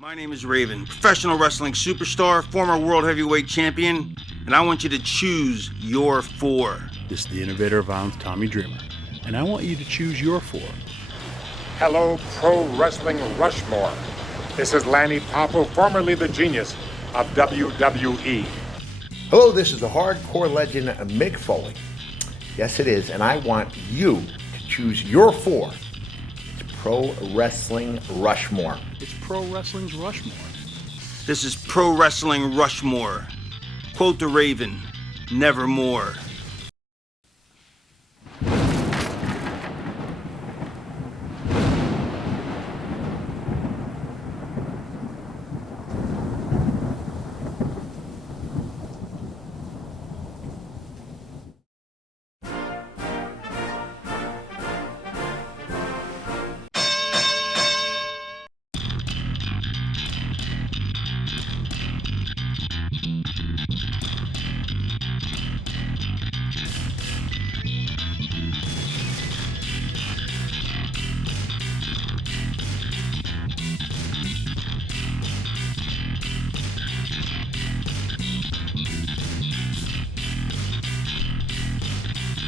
My name is Raven, professional wrestling superstar, former world heavyweight champion, and I want you to choose your four. This is the innovator of violence, Tommy Dreamer, and I want you to choose your four. Hello, Pro Wrestling Rushmore. This is Lanny Poffo, formerly the genius of WWE. Hello, this is the hardcore legend Mick Foley. Yes, it is, and I want you to choose your four. It's Pro Wrestling Rushmore. It's Pro Wrestling's Rushmore. This is Pro Wrestling Rushmore. Quote the Raven, nevermore.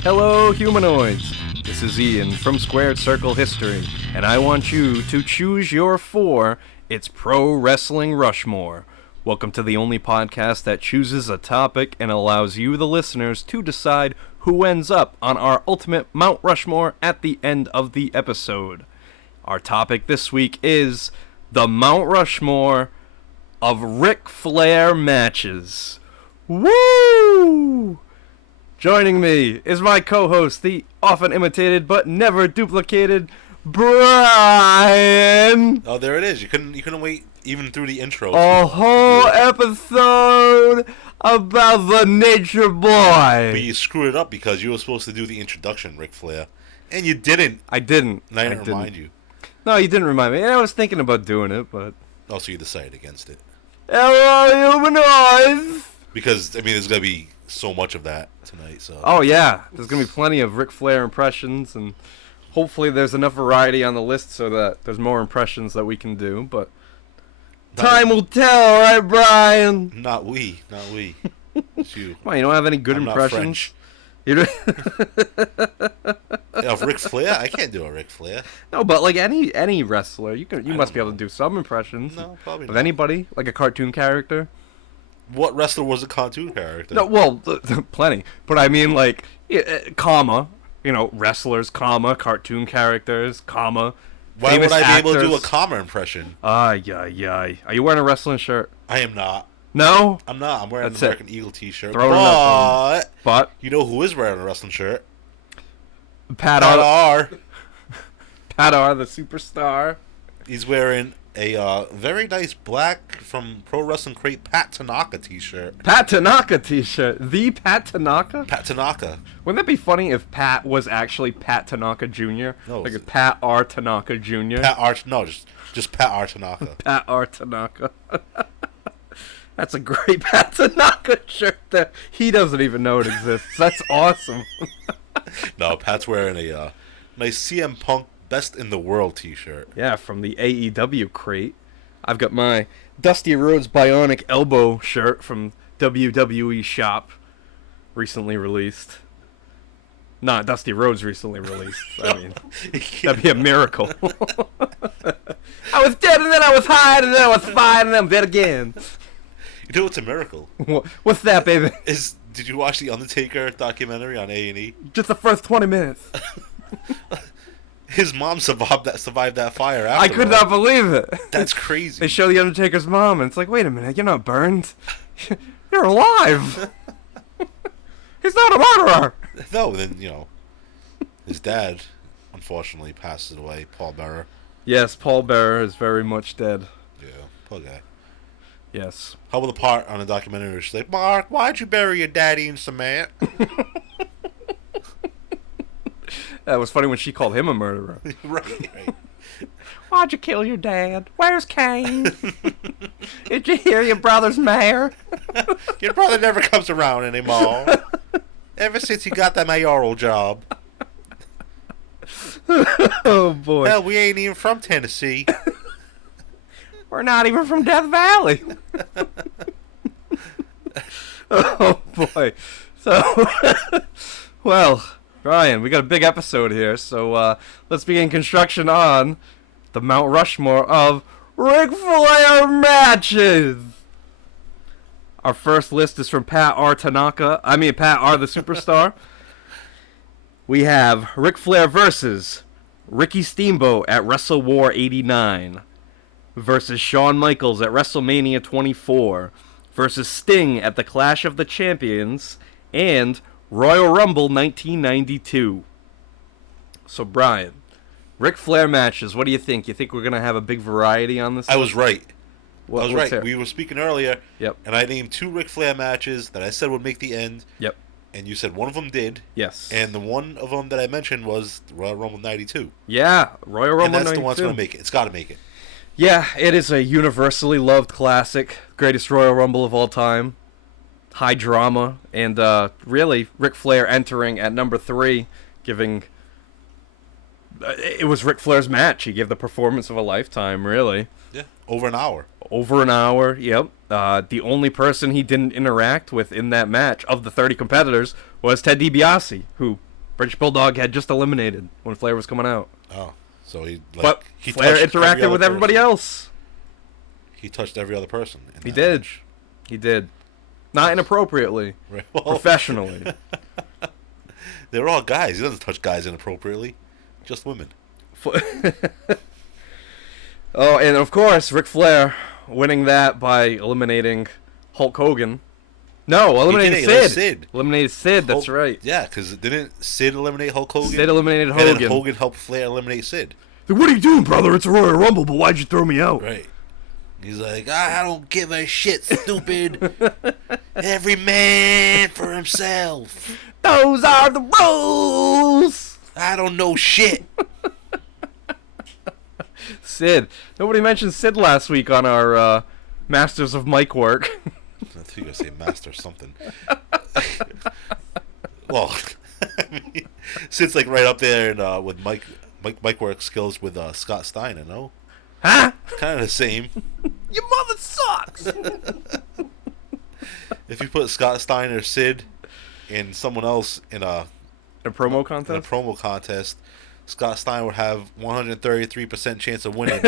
Hello, humanoids! This is Ian from Squared Circle History, and I want you to choose your four. It's Pro Wrestling Rushmore. Welcome to the only podcast that chooses a topic and allows you, the listeners, to decide who ends up on our ultimate Mount Rushmore at the end of the episode. Our topic this week is the Mount Rushmore of Ric Flair matches. Woo! Joining me is my co-host, the often imitated but never duplicated Brian. Oh, there it is. You couldn't wait even through the intro. A whole episode about the Nature Boy. But you screwed it up because you were supposed to do the introduction, Ric Flair, and you didn't. I didn't. And I didn't remind you. No, you didn't remind me. I was thinking about doing it, but... Oh, so you decided against it. Hello, humanoids! Because, I mean, there's going to be so much of that tonight, so... Oh, yeah. There's going to be plenty of Ric Flair impressions, and hopefully there's enough variety on the list so that there's more impressions that we can do, but... Time will tell, right, Brian? Not we. It's you. Come on, you don't have any good I'm impressions? Not French. Of Ric Flair? I can't do a Ric Flair. No, but like any wrestler, you must be able to do some impressions. No, probably of not. anybody, like a cartoon character. What wrestler was a cartoon character? No, well, plenty. But I mean, like, comma, wrestlers, comma, cartoon characters, comma. Why would I actors. be able to do a comma impression? Ay. Are you wearing a wrestling shirt? I am not. No? I'm not. I'm wearing That's an American Eagle t-shirt. Throw it up. But you know who is wearing a wrestling shirt? Pat R. R, the superstar. He's wearing a very nice black from Pro Wrestling Crate Pat Tanaka t-shirt. Pat Tanaka t-shirt. The Pat Tanaka? Pat Tanaka. Wouldn't that be funny if Pat was actually Pat Tanaka Jr.? No, like it's Pat R. Tanaka Jr.? Just Pat R. Tanaka. Pat R. Tanaka. That's a great Pat Tanaka shirt that he doesn't even know it exists. That's awesome. No, Pat's wearing a nice CM Punk Best in the World t-shirt. Yeah, from the AEW crate. I've got my Dusty Rhodes Bionic Elbow shirt from WWE Shop, recently released. Not Dusty Rhodes recently released. I mean, that'd be a miracle. I was dead, and then I was high, and then I was fine, and then I'm dead again. You know what's a miracle? What's that, baby? Did you watch the Undertaker documentary on A&E? Just the first 20 minutes. His mom survived that fire after. I could not believe it. That's crazy. They show the Undertaker's mom, and it's like, wait a minute, you're not burned. You're alive. He's not a murderer. No, then, his dad, unfortunately, passes away, Paul Bearer. Yes, Paul Bearer is very much dead. Yeah, poor guy. Yes. How about the part on the documentary where she's like, Mark, why'd you bury your daddy in cement? That was funny when she called him a murderer. Right. Why'd you kill your dad? Where's Kane? Did you hear your brother's mayor? Your brother never comes around anymore. Ever since he got that mayoral job. Oh, boy. Hell, we ain't even from Tennessee. We're not even from Death Valley. Oh, boy. So, well, Ryan, we got a big episode here, so let's begin construction on the Mount Rushmore of Ric Flair matches. Our first list is from Pat R. the Superstar. We have Ric Flair versus Ricky Steamboat at Wrestle War 89 versus Shawn Michaels at WrestleMania 24 versus Sting at the Clash of the Champions and Royal Rumble 1992. So, Brian, Ric Flair matches, what do you think? You think we're going to have a big variety on this? I was right. What, I was right. We were speaking earlier, Yep. and I named 2 Ric Flair matches that I said would make the end. Yep. And you said one of them did. Yes. And the one of them that I mentioned was Royal Rumble 92. Yeah, Royal Rumble 92. And that's the one that's going to make it. It's got to make it. Yeah, it is a universally loved classic. Greatest Royal Rumble of all time. High drama. And really, Ric Flair entering at number 3, giving... it was Ric Flair's match. He gave the performance of a lifetime, really. Yeah, over an hour. Over an hour, yep. The only person he didn't interact with in that match, of the 30 competitors, was Ted DiBiase, who British Bulldog had just eliminated when Flair was coming out. Oh, so he Flair interacted with everybody else. He touched every other person. He did. He did. Not inappropriately. Right. Well, professionally. They're all guys. He doesn't touch guys inappropriately. Just women. Oh, and of course, Ric Flair winning that by eliminating Hulk Hogan. No, eliminating Sid. Eliminated Sid, that's right. Yeah, because didn't Sid eliminate Hulk Hogan? Sid eliminated Hogan. And then Hogan helped Flair eliminate Sid. What are you doing, brother? It's a Royal Rumble, but why'd you throw me out? Right. He's like, I don't give a shit, stupid. Every man for himself. Those are the rules. I don't know shit. Sid. Nobody mentioned Sid last week on our Masters of Mike work. I think you're going to say master something. Well, I mean, Sid's like right up there and, with Mike work skills with Scott Steiner, no? Huh? Kind of the same. Your mother sucks. If you put Scott Steiner, Sid, and someone else in a promo contest? In a promo contest, Scott Steiner would have 133% chance of winning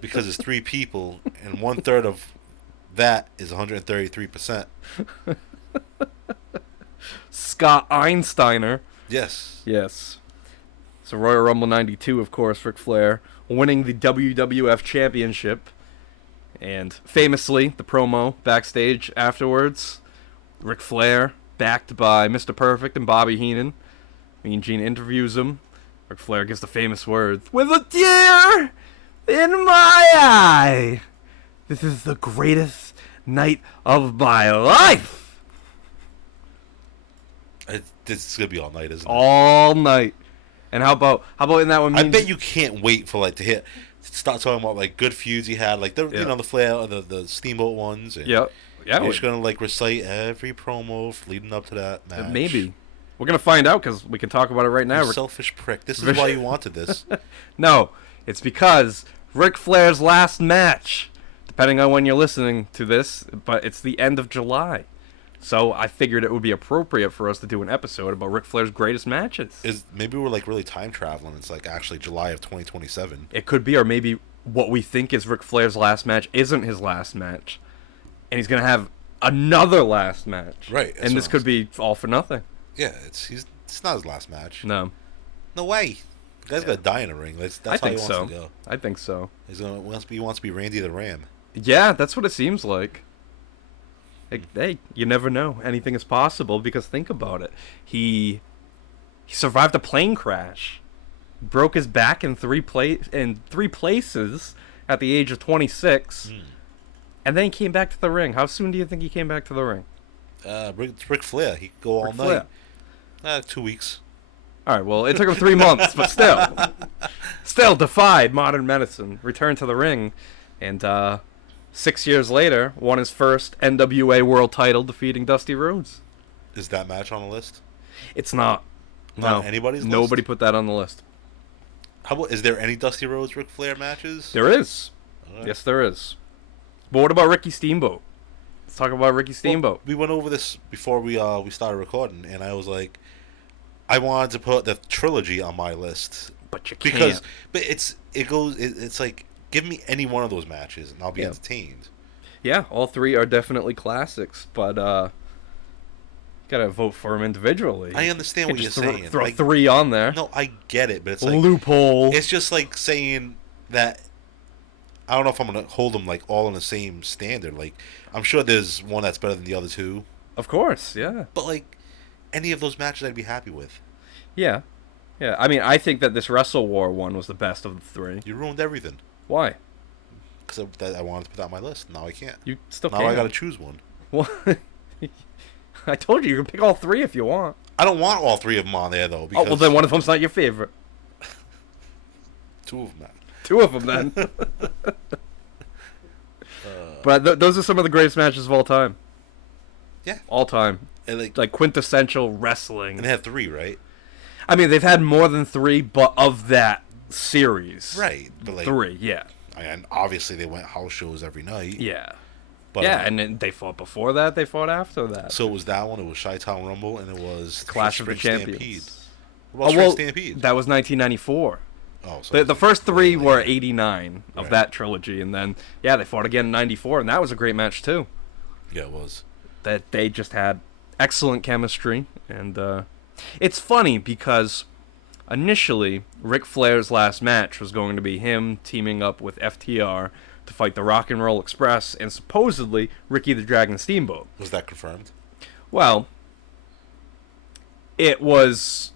because it's 3 people, and 1/3 of that is 133%. Scott Einsteiner. Yes. Yes. So Royal Rumble 92, of course, Ric Flair winning the WWF Championship. And famously, the promo backstage afterwards, Ric Flair, backed by Mr. Perfect and Bobby Heenan. Mean Gene interviews him. Ric Flair gives the famous words, "With a tear in my eye, this is the greatest night of my life." This is gonna be all night, isn't it? All night. And how about in that one? I bet you can't wait for start talking about like good feuds he had, like the the Flair, the Steamboat ones. And yeah. We're just gonna like recite every promo leading up to that match. Maybe. We're going to find out because we can talk about it right now. You selfish prick. This is why you wanted this. No, it's because Ric Flair's last match, depending on when you're listening to this, but it's the end of July. So I figured it would be appropriate for us to do an episode about Ric Flair's greatest matches. Maybe we're like really time traveling. It's like actually July of 2027. It could be, or maybe what we think is Ric Flair's last match isn't his last match. And he's going to have another last match. Right. And this could be all for nothing. Yeah, it's not his last match. No. No way. The guy's gonna die in a ring. That's how he wants to go. I think so. He wants to be Randy the Ram. Yeah, that's what it seems like. Hey, you never know. Anything is possible because think about it. He survived a plane crash, broke his back in three places at the age of 26, and then he came back to the ring. How soon do you think he came back to the ring? It's Ric Flair. He could go all night. 2 weeks. All right, well, it took him 3 months, but still defied modern medicine, returned to the ring, and 6 years later, won his first NWA World Title, defeating Dusty Rhodes. Is that match on the list? It's not. Not anybody's list? Nobody put that on the list. Is there any Dusty Rhodes Ric Flair matches? There is. All right. Yes, there is. But what about Ricky Steamboat? Let's talk about Ricky Steamboat. We went over this before we started recording, and I was like, I wanted to put the trilogy on my list But you can't. but it's like, give me any one of those matches and I'll be entertained. Yeah, all three are definitely classics, but gotta vote for them individually. I understand what you're saying. Throw like, three on there. No, I get it, but it's like loophole. It's just like saying that. I don't know if I'm gonna hold them like all on the same standard. Like, I'm sure there's one that's better than the other two. Of course, yeah. But like, any of those matches, I'd be happy with. Yeah. I mean, I think that this Wrestle War one was the best of the three. You ruined everything. Why? Because I wanted to put that on my list. Now I can't. You still now can't. I gotta choose one. Well, I told you can pick all three if you want. I don't want all three of them on there though. Because Oh well, then one of them's not your favorite. two of them. Two of them then. But those are some of the greatest matches of all time. Yeah. All time. And Like quintessential wrestling. And they had three, right? I mean, they've had more than three, but of that series. Right. But like, three, yeah. And obviously they went house shows every night. Yeah. But, yeah, and then they fought before that, they fought after that. So it was that one, it was Chi-Town Rumble, and it was Clash of the Spring Champions. Stampede. What about Spring Stampede? That was 1994. Oh, so The first three were 89 of that trilogy, and then, yeah, they fought again in 94, and that was a great match, too. Yeah, it was. That they just had excellent chemistry, and it's funny because initially Ric Flair's last match was going to be him teaming up with FTR to fight the Rock and Roll Express and supposedly Ricky the Dragon Steamboat. Was that confirmed? Well, it was...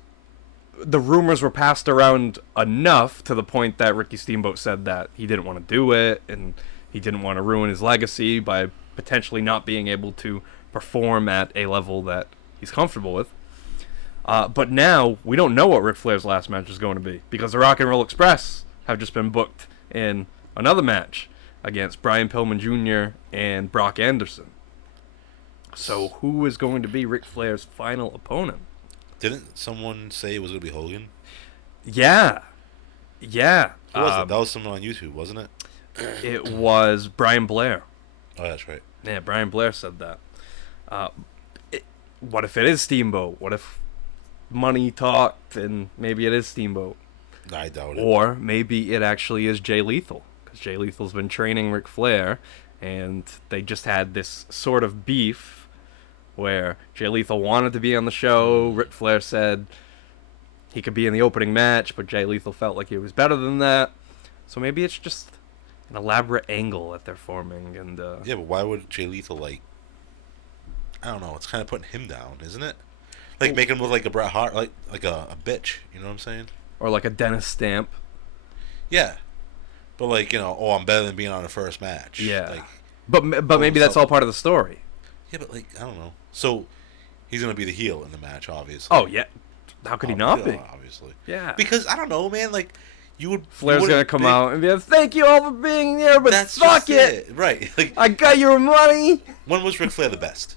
The rumors were passed around enough to the point that Ricky Steamboat said that he didn't want to do it, and he didn't want to ruin his legacy by potentially not being able to perform at a level that he's comfortable with. But now, we don't know what Ric Flair's last match is going to be, because the Rock and Roll Express have just been booked in another match against Brian Pillman Jr. and Brock Anderson. So who is going to be Ric Flair's final opponent? Didn't someone say it was going to be Hogan? Yeah. Yeah. Who was it? That was someone on YouTube, wasn't it? It was Brian Blair. Oh, that's right. Yeah, Brian Blair said that. What if it is Steamboat? What if money talked and maybe it is Steamboat? I doubt it. Or maybe it actually is Jay Lethal, because Jay Lethal's been training Ric Flair, and they just had this sort of beef where Jay Lethal wanted to be on the show. Ric Flair said he could be in the opening match, but Jay Lethal felt like he was better than that. So maybe it's just an elaborate angle that they're forming. And yeah, but why would Jay Lethal, like... I don't know, it's kind of putting him down, isn't it? Like, make him look like a Bret Hart, like a bitch, you know what I'm saying? Or like a Dennis Stamp. Yeah. But like, you know, oh, I'm better than being on the first match. Yeah. Like, but maybe that's all part of the story. yeah, but like, I don't know. So, he's going to be the heel in the match, obviously. Oh, yeah. How could he not be? Obviously. Yeah. Because, I don't know, man, like, you would... Flair's going to come out and be like, thank you all for being there, but That's fuck just it. Right. Like, I got your money. when was Ric Flair the best?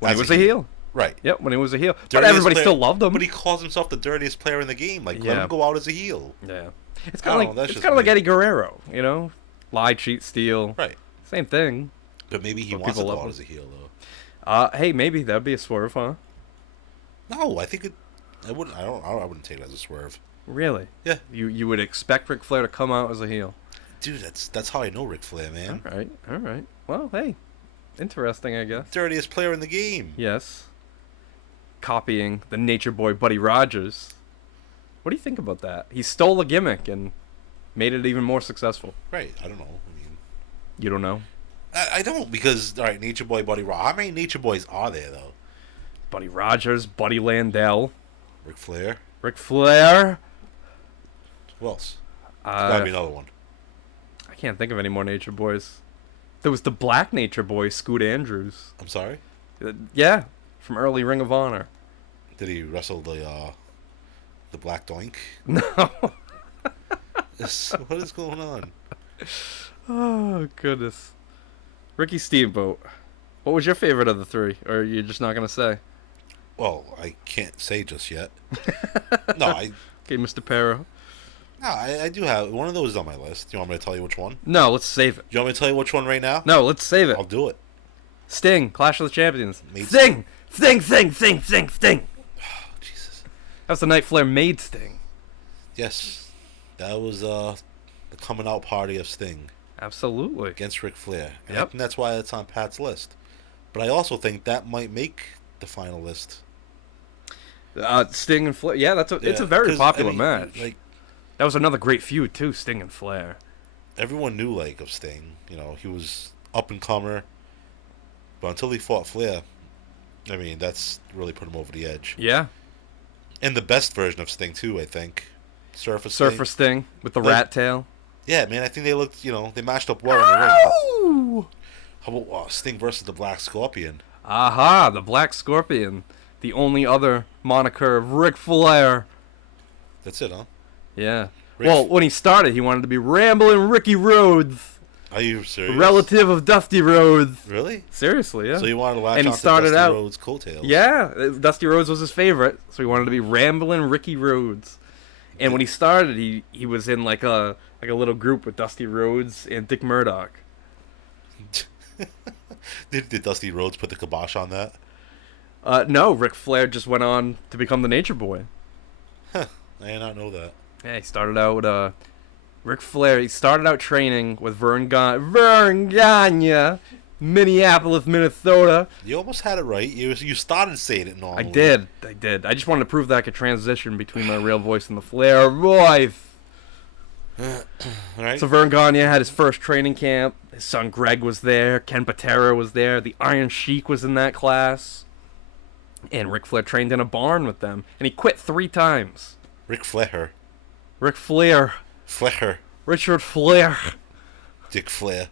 When he was a heel. Right. Yep, when he was a heel. But Dirtiest everybody player- still loved him. But he calls himself the dirtiest player in the game. Like, let Yeah. him go out as a heel. Yeah. It's I kind don't of know, like that's just like me. Eddie Guerrero, you know? Lie, cheat, steal. Right. Same thing. But maybe he But wants to people go love out him. as a heel, though. Hey, maybe that'd be a swerve, huh? No, I think it... I wouldn't take it as a swerve. Really? Yeah. You would expect Ric Flair to come out as a heel. Dude, that's how I know Ric Flair, man. All right. Well, hey. Interesting, I guess. Dirtiest player in the game. Yes. Copying the Nature Boy Buddy Rogers. What do you think about that? He stole a gimmick and made it even more successful. Right. I don't know. I mean... You don't know? I don't, because, all right, Nature Boy, Buddy Raw. How many Nature Boys are there, though? Buddy Rogers, Buddy Landell, Ric Flair? Ric Flair. Who else? There's gotta be another one. I can't think of any more Nature Boys. There was the Black Nature Boy, Scoot Andrews. I'm sorry? Yeah, from early Ring of Honor. Did he wrestle the Black Doink? No. What is going on? Oh, goodness. Ricky Steamboat. What was your favorite of the three? Or you're just not going to say? Well, I can't say just yet. No, Okay, Mr. Pero. No, I do have one of those on my list. You want me to tell you which one? No, let's save it. You want me to tell you which one right now? No, let's save it. I'll do it. Sting, Clash of the Champions. Made Sting! Sting! Sting! Oh, Jesus. That was the night Flair made Sting. Yes. That was the coming out party of Sting Absolutely. against Ric Flair. And Yep. I think that's why it's on Pat's list. But I also think that might make the final list. Sting and Flair. Yeah, it's a Yeah, very 'cause, popular I mean, match. Like, That was another great feud too, Sting and Flair. everyone knew like of Sting. You know, he was up and comer. But until he fought Flair, I mean, that's really put him over the edge. Yeah. And the best version of Sting too, I think. Surfer Sting with the Like- rat tail. Yeah, man, I think they looked, they matched up well in the ring. Ooh! How about Sting versus the Black Scorpion? Aha, the Black Scorpion. The only other moniker of Ric Flair. That's it, huh? Yeah. Rick- Well, when he started, he wanted to be Ramblin' Ricky Rhodes, Are you serious? relative of Dusty Rhodes. Really? Seriously, yeah. So you wanted to latch And he on to started Dusty out- Rhodes' coattails? Yeah, Dusty Rhodes was his favorite, so he wanted to be Ramblin' Ricky Rhodes. And when he started, he was in like a little group with Dusty Rhodes and Dick Murdoch. Did Dusty Rhodes put the kibosh on that? No, Ric Flair just went on to become the Nature Boy. I did not know that. Yeah, he started out Ric Flair. He started out training with Vern Gagne, Minneapolis, Minnesota. You almost had it right. You started saying it I normally. did. I just wanted to prove that I could transition between my real voice and the Flair voice. All right. So Vern Gagne had his first training camp. His son Greg was there. Ken Patera was there. The Iron Sheik was in that class. And Ric Flair trained in a barn with them. And he quit 3 times. Ric Flair. Ric Flair. Flair. Richard Flair. Dick Flair.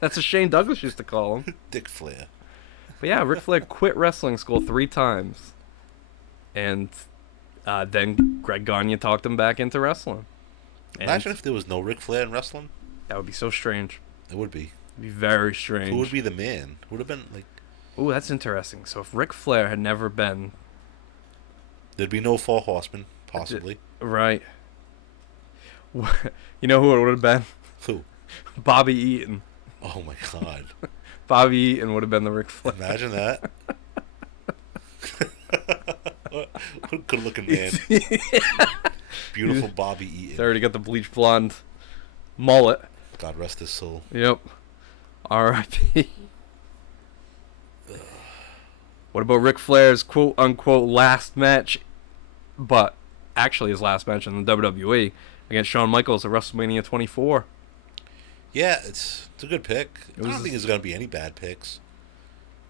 That's what Shane Douglas used to call him. Dick Flair. But yeah, Ric Flair quit wrestling school 3 times. And then Greg Gagne talked him back into wrestling. And Imagine if there was no Ric Flair in wrestling. that would be so strange. It would be. It'd be very strange. Who would be the man? Who would have been like? Ooh, that's interesting. So if Ric Flair had never been There'd be no Four Horsemen, possibly. right, you know who it would have been? Who? Bobby Eaton. Oh my God! Bobby Eaton would have been the Ric Flair. Imagine that. Good looking man. Beautiful Bobby He's Eaton. already got the bleach blonde mullet. God rest his soul. Yep. R.I.P. What about Ric Flair's quote-unquote last match, but actually his last match in the WWE against Shawn Michaels at WrestleMania 24? Yeah, it's a good pick. I was- don't think there's gonna be any bad picks.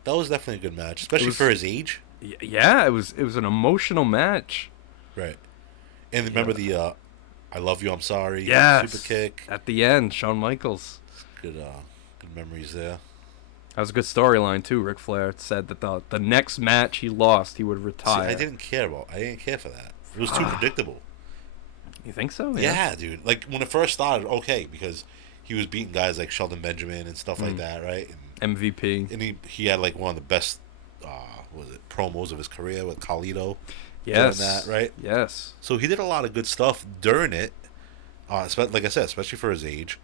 That was definitely a good match, especially was- for his age. Yeah, it was an emotional match. Right. And remember the "I love you, I'm sorry" Yes. super kick. At the end, Shawn Michaels. Good memories there. That was a good storyline too. Ric Flair said that the next match he lost, he would See, retire. I didn't care for that. It was too predictable. You think so? Yeah, dude. Like when it first started, okay, because he was beating guys like Sheldon Benjamin and stuff like that, right? MVP. And he had like one of the best promos of his career with Carlito. Yes. Doing that, right? Yes. So he did a lot of good stuff during it. Like I said, especially for his age.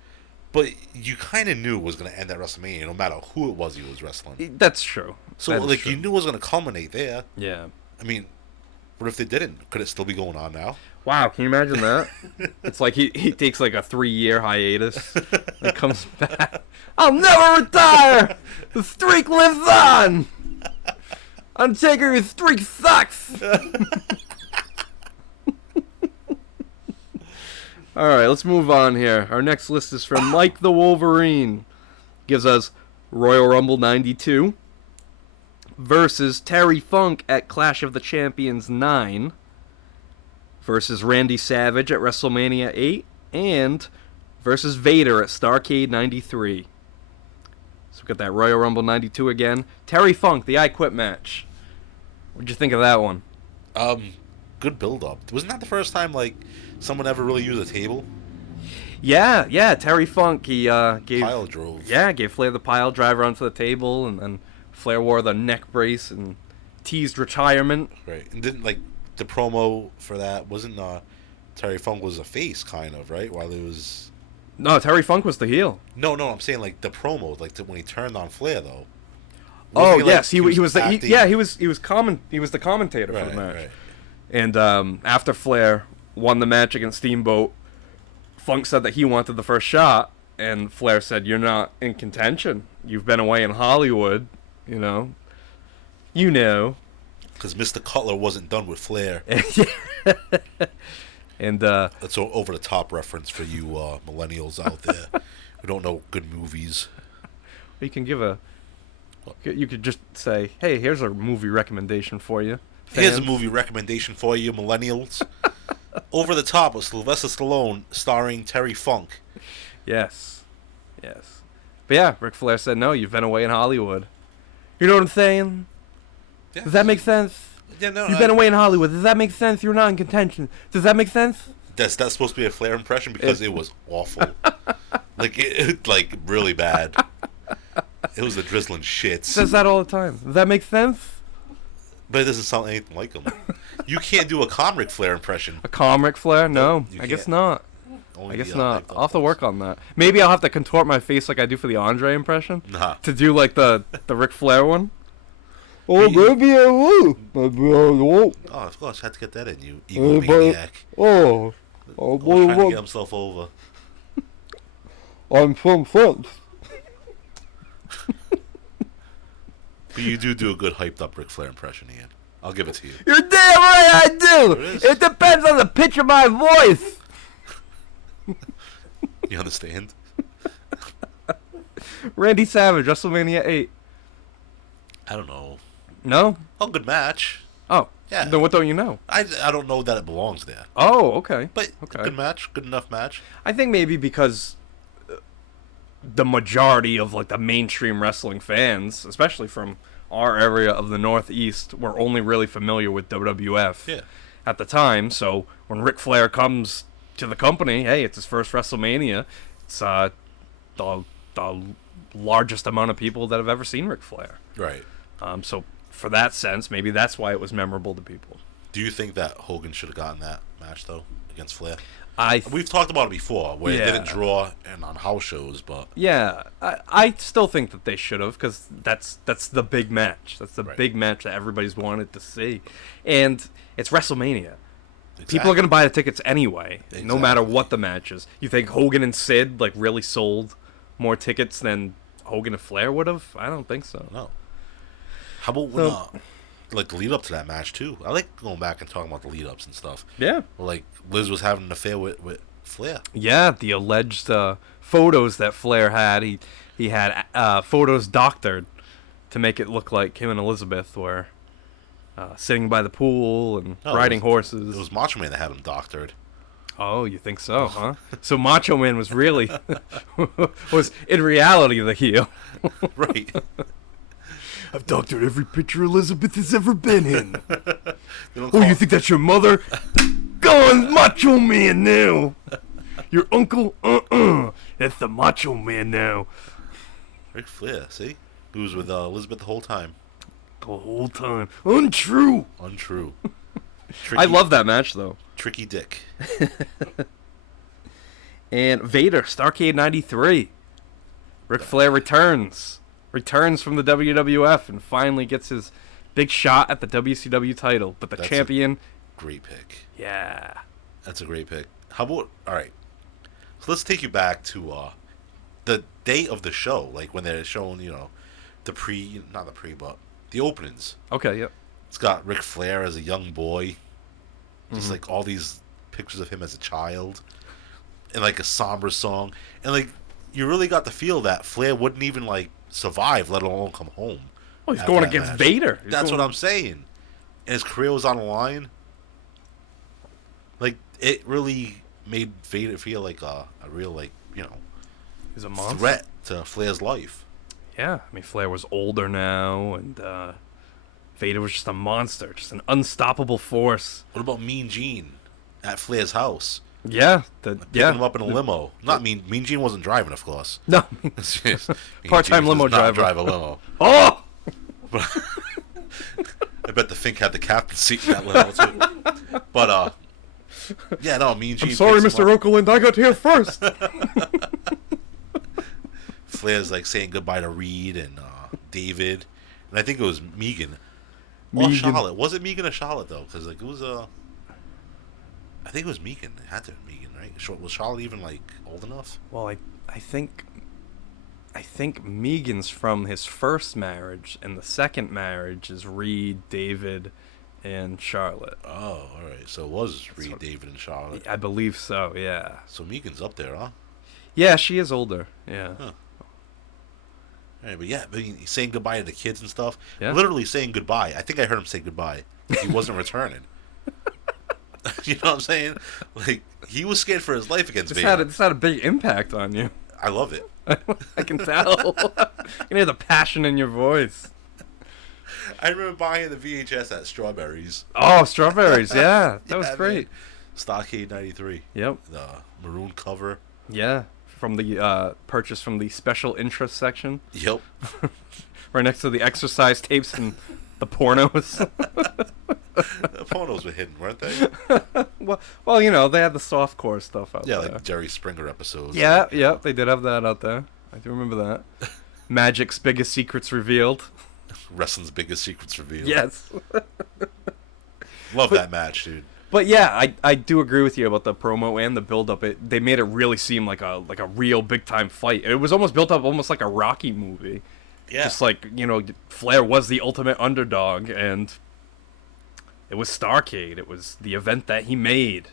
But you kind of knew it was going to end at WrestleMania, no matter who it was he was wrestling. That's true. So That is like true. you knew it was going to culminate there. Yeah. I mean, what if they didn't? Could it still be going on now? Wow, can you imagine that? It's like he takes like a 3-year hiatus and comes back. I'll never retire! The streak lives on! Undertaker, your streak sucks! Alright, let's move on here. Our next list is from Mike the Wolverine. Gives us Royal Rumble 92 versus Terry Funk at Clash of the Champions 9 versus Randy Savage at WrestleMania 8 and versus Vader at Starrcade 93. So we got that Royal Rumble 92 again. Terry Funk, the I Quit match. What'd you think of that one? Good build up. Wasn't that the first time like someone ever really used a table? Yeah. Terry Funk, he gave Pile drove. gave Flair the pile driver onto the table, and then Flair wore the neck brace and teased retirement. Right. And didn't like the promo for that wasn't Terry Funk was a face, kind of, right? While it was... No, Terry Funk was the heel. No, I'm saying, like, the promo, like, when he turned on Flair, though. Oh, Wasn't yes, he was he was the commentator for the match. Right. And after Flair won the match against Steamboat, Funk said that he wanted the first shot, and Flair said, "You're not in contention. You've been away in Hollywood, you know." Because Mr. Cutler wasn't done with Flair. And That's an over-the-top reference for you millennials out there who don't know good movies. you can you could just say, "Hey, here's a movie recommendation for you." Here's a fans." movie recommendation for you, millennials. Over the Top with Sylvester Stallone starring Terry Funk. Yes. But yeah, Ric Flair said, "No, you've been away in Hollywood." You know what I'm saying? Yeah. Does that make sense? Yeah, no, You've been away in Hollywood. Does that make sense? You're not in contention. Does that make sense? That's supposed to be a Flair impression because it was awful. like really bad. It was the drizzling shits. Says that all the time. Does that make sense? But it doesn't sound anything like him. You can't do a calm Ric Flair impression. A calm Ric Flair? No, you I guess can't. not. Only I guess the, not. hyped I'll have to up work on that. Maybe I'll have to contort my face like I do for the Andre impression. Nah. To do like the Ric Flair one. Oh, baby, I will. Oh, of course, had to get that in, you egomaniac. Oh, Trying to get himself over. I'm from France. But you do a good hyped up Ric Flair impression, Ian. I'll give it to you. You're damn right I do. There it is. It depends on the pitch of my voice. You understand? Randy Savage, WrestleMania 8. I don't know. No? Oh, good match. Oh. Yeah. Then what don't you know? I don't know that it belongs there. Oh, okay. But okay. good match, good enough match. I think maybe because the majority of like the mainstream wrestling fans, especially from our area of the Northeast, were only really familiar with WWF at the time. So when Ric Flair comes to the company, hey, it's his first WrestleMania. It's the largest amount of people that have ever seen Ric Flair. Right. So for that sense, maybe that's why it was memorable to people. Do you think that Hogan should have gotten that match though against Flair? We've talked about it before, where it didn't draw and on house shows, but yeah, I still think that they should have, because that's the big match. That's the big match that everybody's wanted to see, and it's WrestleMania. Exactly. People are gonna buy the tickets anyway, no matter what the match is. You think Hogan and Sid like really sold more tickets than Hogan and Flair would have? I don't think so. No. How about when, like the lead up to that match too? I like going back and talking about the lead ups and stuff. Yeah. Like Liz was having an affair with Flair. Yeah, the alleged photos that Flair had. He had photos doctored to make it look like him and Elizabeth were sitting by the pool and riding horses. It was Macho Man that had him doctored. Oh, you think so, huh? So Macho Man was really was in reality the heel. Right. I've doctored every picture Elizabeth has ever been in. Oh, you think that's your mother? Go on, Macho Man now. Your uncle? That's the Macho Man now. Ric Flair, see? He was with Elizabeth the whole time. The whole time. Untrue. I love that match, though. Tricky Dick. And Vader, Starrcade 93. Ric Flair returns from the WWF and finally gets his big shot at the WCW title. But that's champion... Great pick. Yeah. That's a great pick. How about... Alright. So let's take you back to the day of the show. Like when they're showing, not the pre, but the openings. Okay, yep. It's got Ric Flair as a young boy. Just like all these pictures of him as a child. And like a somber song. And like you really got the feel that Flair wouldn't even like survive, let alone come home. Oh, he's going against Vader. That's what I'm saying. And his career was on the line. Like it really made Vader feel like a real he's a monster. Threat to Flair's life. Yeah, I mean Flair was older now, and Vader was just a monster, just an unstoppable force. What about Mean Gene at Flair's house? Yeah, picking him up in a limo. Not Mean Gene wasn't driving, of course. No, part-time limo driver. Drive a limo. Oh, I bet the Fink had the captain seat in that limo too. But Yeah, no, Mean Gene. I'm sorry, picks him Mr. up. Oakland, I got here first. Flair's like saying goodbye to Reed and David, and I think it was Megan. Or Megan. Charlotte. Was it Megan or Charlotte though? Because like it was I think it was Megan. It had to be Megan, right? Was Charlotte even like old enough? Well, I think Megan's from his first marriage, and the second marriage is Reed, David, and Charlotte. Oh, all right. So it was Reed, David, and Charlotte. I believe so. Yeah. So Megan's up there, huh? Yeah, she is older. Yeah. Huh. All right, but yeah, he's saying goodbye to the kids and stuff. Yeah. Literally saying goodbye. I think I heard him say goodbye. He wasn't returning. You know what I'm saying? Like he was scared for his life against Vader. This had a big impact on you. I loved it. I can tell. You can hear the passion in your voice. I remember buying the VHS at Strawberries. Oh, Strawberries, yeah. That was Yeah, great. man. Stockade 93. Yep. The maroon cover. Yeah. From the purchase from the special interest section. Yep. Right next to the exercise tapes and the pornos. The pornos were hidden, weren't they? well, you know, they had the softcore stuff out Yeah, there. like Jerry Springer episodes. Yeah, they did have that out there. I do remember that. Magic's biggest secrets revealed. Wrestling's biggest secrets revealed. Yes. Love that match, dude. But yeah, I do agree with you about the promo and the build up. They made it really seem like a real big time fight. It was almost built up almost like a Rocky movie. Yeah. Just like, you know, Flair was the ultimate underdog, and it was Starrcade. It was the event that he made.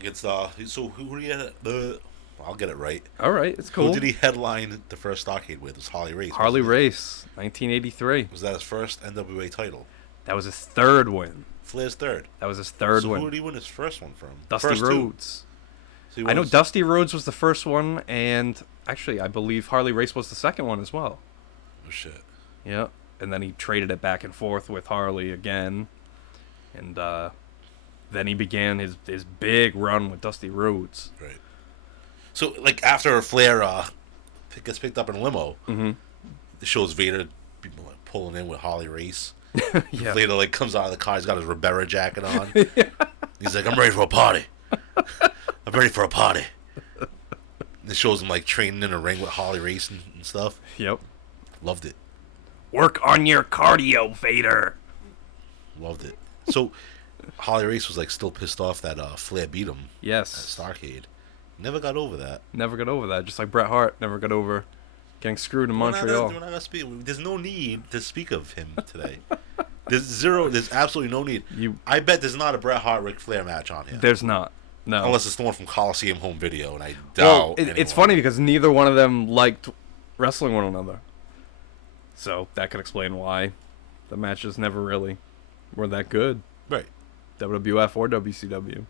It's so who did he I'll get it right. All right, it's cool. Who did he headline the first Starrcade with? It was Harley Race. Harley wasn't it? Race, 1983. Was that his first NWA title? That was his third win. Flair's third. That was his third So win. who did he win his first one from? Dusty First two. Rhodes. So he I know was- Dusty Rhodes was the first one, and actually, I believe Harley Race was the second one as well. Oh shit. Yeah, and then he traded it back and forth with Harley again, and then he began his big run with Dusty Rhodes. Right. So like after Flair gets picked up in a limo, it shows Vader pulling in with Harley Race. Yeah. Vader like comes out of the car. He's got his Ribera jacket on. He's like, "I'm ready for a party. I'm ready for a party." And it shows him like training in a ring with Harley Race and stuff. Yep. Loved it. Work on your cardio, Vader. Loved it. So Harley Race was like still pissed off that Flair beat him at Yes. Starrcade. Never got over that. Never got over that. Just like Bret Hart never got over getting screwed in Montreal. We're not gonna speak. There's no need to speak of him today. There's absolutely no need. I bet there's not a Bret Hart Ric Flair match on here. There's not. No. Unless it's the one from Coliseum Home Video, and I doubt. Well, it's anyone- funny because neither one of them liked wrestling one another. So that could explain why the matches never really were that good. Right. WWF or WCW.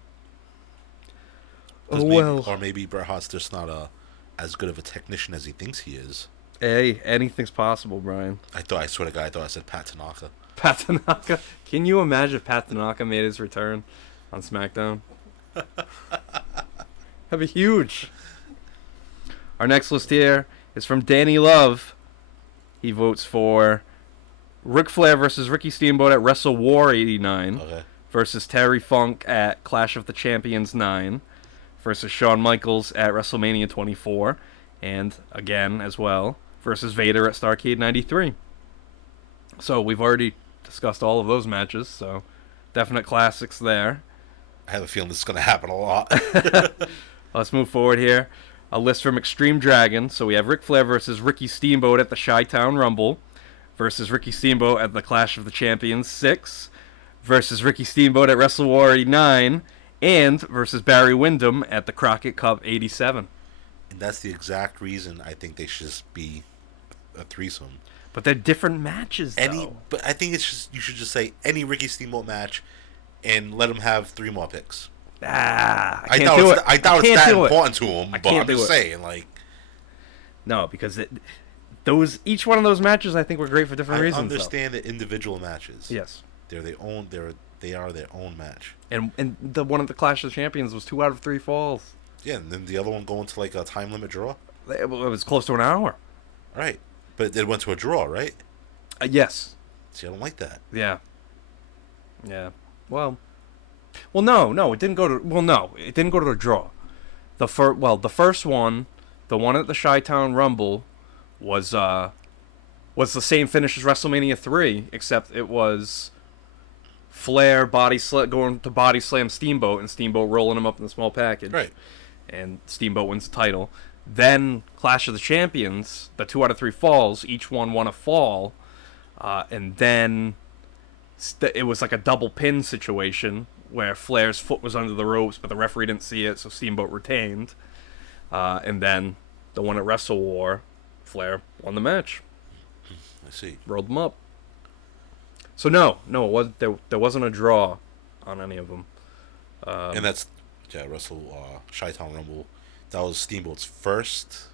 'Cause Oh maybe- well. Or maybe Bret Hart's just not as good of a technician as he thinks he is. Hey, anything's possible, Brian. I swear to God, I thought I said Pat Tanaka. Pat Tanaka. Can you imagine if Pat Tanaka made his return on SmackDown? That'd be huge. Our next list here is from Danny Love. He votes for Ric Flair versus Ricky Steamboat at Wrestle War 89 Okay. versus Terry Funk at Clash of the Champions 9 versus Shawn Michaels at WrestleMania 24 and again as well versus Vader at Starrcade 93. So we've already discussed all of those matches, so definite classics there. I have a feeling this is going to happen a lot. Let's move forward here. A list from Extreme Dragon. So we have Ric Flair versus Ricky Steamboat at the Chi-Town Rumble versus Ricky Steamboat at the Clash of the Champions 6 versus Ricky Steamboat at Wrestle War 89 and versus Barry Windham at the Crockett Cup 87. And that's the exact reason I think they should just be a threesome. But they're different matches, though. But I think it's just you should just say any Ricky Steamboat match, and let him have 3 more picks. I I can't doubt do it's it. I doubt I it's can't that do it. important to him, I but can't I'm do just it. saying, like, No, because each one of those matches I think were great for different I reasons. understand the individual matches. Yes. They are their own match. And the one at the Clash of the Champions was 2 out of 3 falls. Yeah, and then the other one going to like a time limit draw. It was close to an hour. Right, but it went to a draw, right? Yes. See, I don't like that. Yeah. Yeah. Well, Well, no, it didn't go to. Well, no, it didn't go to a draw. The first one, the one at the Chi-Town Rumble, was the same finish as WrestleMania 3, except it was Flair going to body slam Steamboat, and Steamboat rolling him up in the small package. Right. And Steamboat wins the title. Then Clash of the Champions, the 2 out of 3 falls, each one won a fall, and then it was like a double pin situation where Flair's foot was under the ropes, but the referee didn't see it, so Steamboat retained. And then the one at Wrestle War, Flair won the match. I see. Rolled them up. So no, there wasn't a draw on any of them. And that's Chi-Town Rumble. That was Steamboat's first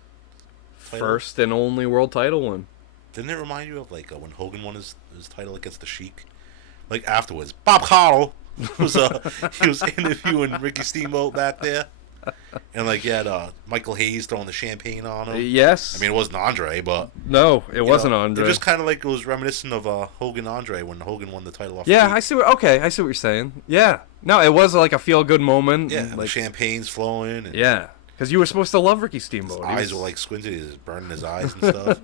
and only world title win. Didn't it remind you of like when Hogan won his title against the Sheik? Like afterwards, Bob Caudle was he was interviewing Ricky Steamboat back there, and like you had Michael Hayes throwing the champagne on him. Yes. I mean, it wasn't Andre, but no, it wasn't Andre. It just kind of like it was reminiscent of Hogan Andre when Hogan won the title off. Yeah, I see what you're saying. Yeah, no, it was like a feel good moment. Yeah, like the champagne's flowing. And yeah, because you were supposed to love Ricky Steamboat. His eyes were like squinted, he was burning his eyes and stuff.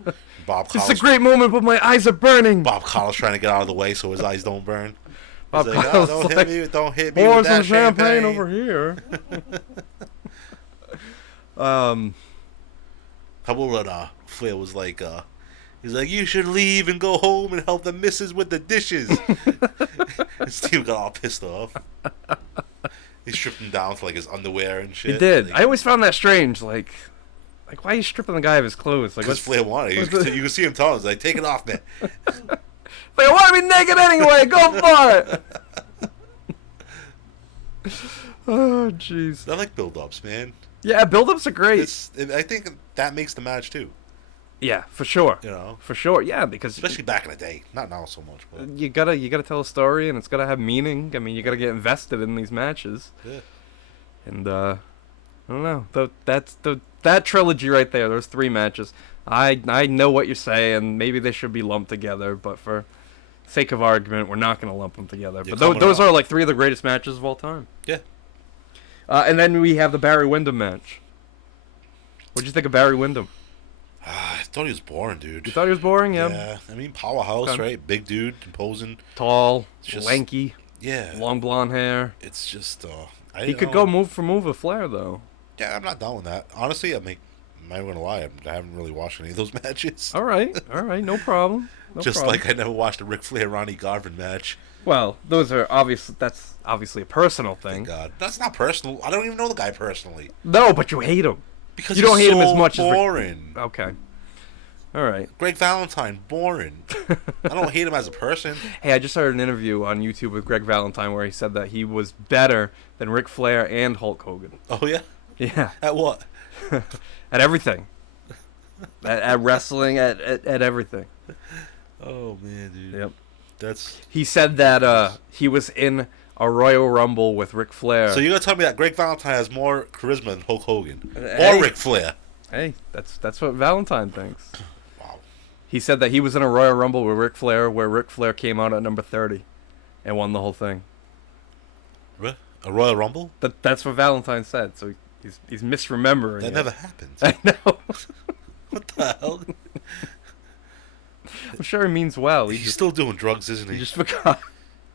Bob It's a great moment, but my eyes are burning. Bob Caudle's trying to get out of the way so his eyes don't burn. Bob Like, don't hit me pour with some that champagne over here. How about when Flair was like, he's like, you should leave and go home and help the missus with the dishes. And Steve got all pissed off. He stripped him down for like his underwear and shit. He did. Like, I always found that strange. Like why are you stripping the guy of his clothes? Like, because Flair wanted it. You can see him telling him, like, take it off, man. Like, I want to be naked anyway. Go for it. Oh, jeez. I like build-ups, man. Yeah, build-ups are great. I think that makes the match, too. Yeah, for sure. You know? For sure, yeah, because... Especially back in the day. Not now so much, but... You gotta tell a story, and it's gotta have meaning. I mean, you gotta get invested in these matches. Yeah. And, I don't know. That trilogy right there, those 3 matches, I know what you're saying. Maybe they should be lumped together, but for sake of argument, we're not going to lump them together. But those are like 3 of the greatest matches of all time. Yeah. And then we have the Barry Windham match. What'd you think of Barry Windham? I thought he was boring, dude. You thought he was boring? Yeah. Yeah. I mean, powerhouse, Okay. right? Big dude, imposing. Tall, Just- lanky, Yeah. long blonde hair. It's just, He could go move for move with Flair, though. Yeah, I'm not down with that. Honestly, I'm not going to lie. I haven't really watched any of those matches. All right, no problem. No Just problem. like I never watched a Ric Flair Ronnie Garvin match. Well, those are that's obviously a personal thing. Thank God. That's not personal. I don't even know the guy personally. No, but you hate him. Because you don't he's hate him so as much boring. as okay. All right. Greg Valentine, boring. I don't hate him as a person. Hey, I just heard an interview on YouTube with Greg Valentine where he said that he was better than Ric Flair and Hulk Hogan. Oh, yeah? Yeah. At what? At everything. at wrestling, at everything. Oh, man, dude. Yep. He said that he was in a Royal Rumble with Ric Flair. So you're going to tell me that Greg Valentine has more charisma than Hulk Hogan? Hey. Or Ric Flair? Hey, that's what Valentine thinks. Wow. He said that he was in a Royal Rumble with Ric Flair where Ric Flair came out at number 30 and won the whole thing. What? A Royal Rumble? That's what Valentine said, so he's misremembering That it. never happened. I know. What the hell? I'm sure he means well. He's still doing drugs, isn't He he? just forgot.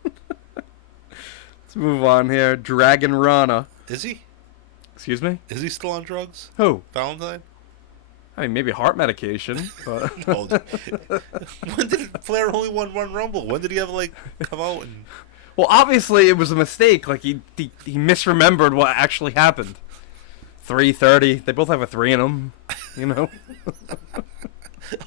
Let's move on here. Dragon Rana. Is he? Excuse me? Is he still on drugs? Who? Valentine? I mean, maybe heart medication, but... No. When did Flair only won one Rumble? When did he ever, like, come out and... Well, obviously it was a mistake. Like, he misremembered what actually happened. 3:30. They both have a 3 in them, you know?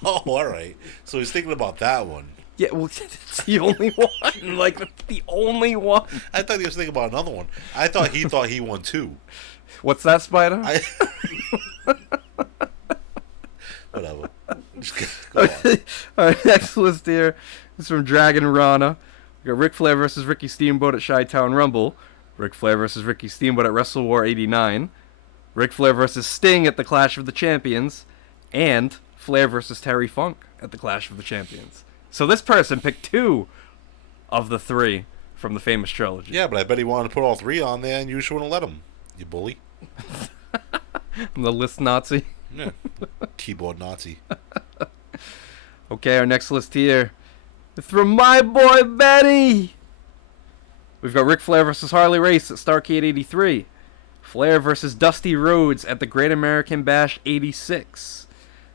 Oh, all right. So he's thinking about that one. Yeah, well, it's the only one. Like, the only one. I thought he was thinking about another one. I thought he won 2. What's that, Spider? Whatever. Go on. All right, next list here is from Dragon Rana. We got Ric Flair versus Ricky Steamboat at Chi-Town Rumble. Ric Flair versus Ricky Steamboat at Wrestle War 89. Ric Flair versus Sting at the Clash of the Champions. And Flair versus Terry Funk at the Clash of the Champions. So this person picked 2 of the 3 from the famous trilogy. Yeah, but I bet he wanted to put all 3 on there, and you just wouldn't let him. You bully. I'm the list Nazi. Yeah. Keyboard Nazi. Okay, our next list here. It's from my boy Benny. We've got Ric Flair versus Harley Race at Starrcade 83. Flair versus Dusty Rhodes at the Great American Bash 86.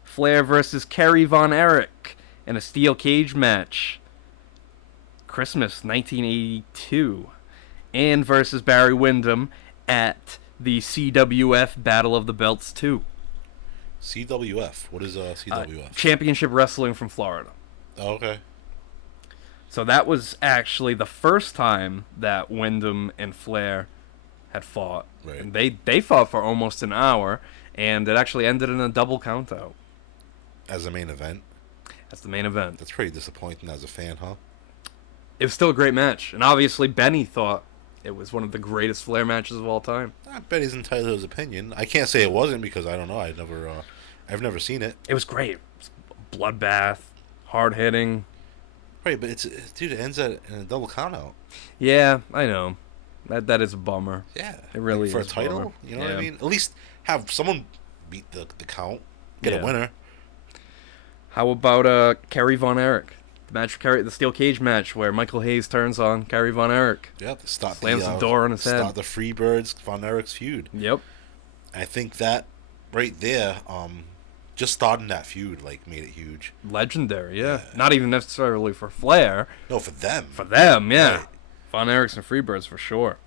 Flair versus Kerry Von Erich in a steel cage match. Christmas 1982. And versus Barry Windham at the CWF Battle of the Belts 2. CWF. What is CWF? Championship Wrestling from Florida. Oh, okay. So that was actually the first time that Windham and Flair had fought. Right. And they fought for almost an hour, and it actually ended in a double countout. As the main event? That's the main event. That's pretty disappointing as a fan, huh? It was still a great match, and obviously Benny thought it was one of the greatest Flair matches of all time. I bet he's entitled to his opinion. I can't say it wasn't because I don't know. I've never seen it. It was great. It was bloodbath, hard hitting. Right, but it ends in a double countout. Yeah, I know. That is a bummer. Yeah, it really for is a title. bummer. You know what I mean? At least have someone beat the count, get a winner. How about Kerry Von Erich? The match for Kerry, the steel cage match where Michael Hayes turns on Kerry Von Erich. Yep, slams the door on his head. Start the Freebirds Von Erich's feud. Yep. I think that right there, just starting that feud made it huge. Legendary, yeah. Not even necessarily for Flair. No, for them. For them, yeah. Right. Von Erichs and Freebirds for sure.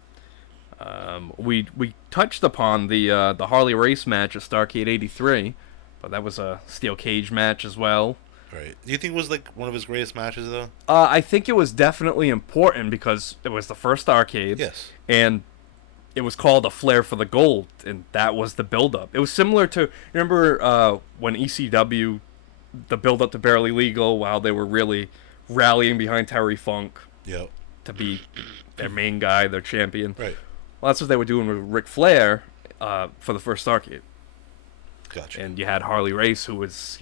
We touched upon the Harley Race match at Starrcade 83, but that was a steel cage match as well. Right. Do you think it was one of his greatest matches though? I think it was definitely important because it was the first Starrcade. Yes. And it was called A Flair for the Gold, and that was the build-up. It was similar to, remember when ECW, the build-up to Barely Legal, while they were really rallying behind Terry Funk to be their main guy, their champion. Right. Well, that's what they were doing with Ric Flair for the first Starrcade. Gotcha. And you had Harley Race, who was,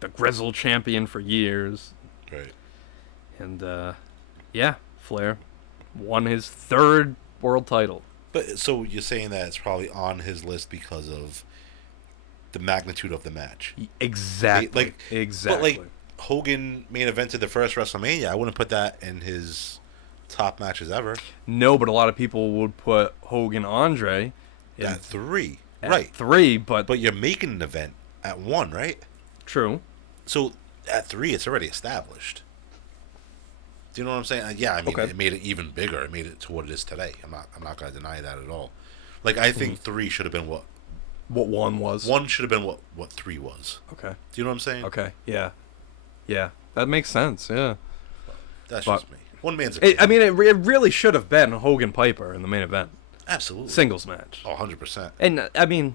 the grizzled champion for years. Right. And, Flair won his 3rd world title. But so you're saying that it's probably on his list because of the magnitude of the match. Exactly. Exactly. But Hogan main evented the first WrestleMania. I wouldn't put that in his top matches ever. No, but a lot of people would put Hogan Andre at 3. Right. 3, but you're making an event at 1, right? True. So at 3 it's already established. Do you know what I'm saying? Yeah, I mean, It made it even bigger. It made it to what it is today. I'm not going to deny that at all. I think 3 should have been what 1 was. 1 should have been what 3 was. Okay. Do you know what I'm saying? Okay. Yeah. Yeah. That makes sense. Yeah. That's just me. One man's opinion. it really should have been Hogan Piper in the main event. Absolutely. Singles match. 100%. And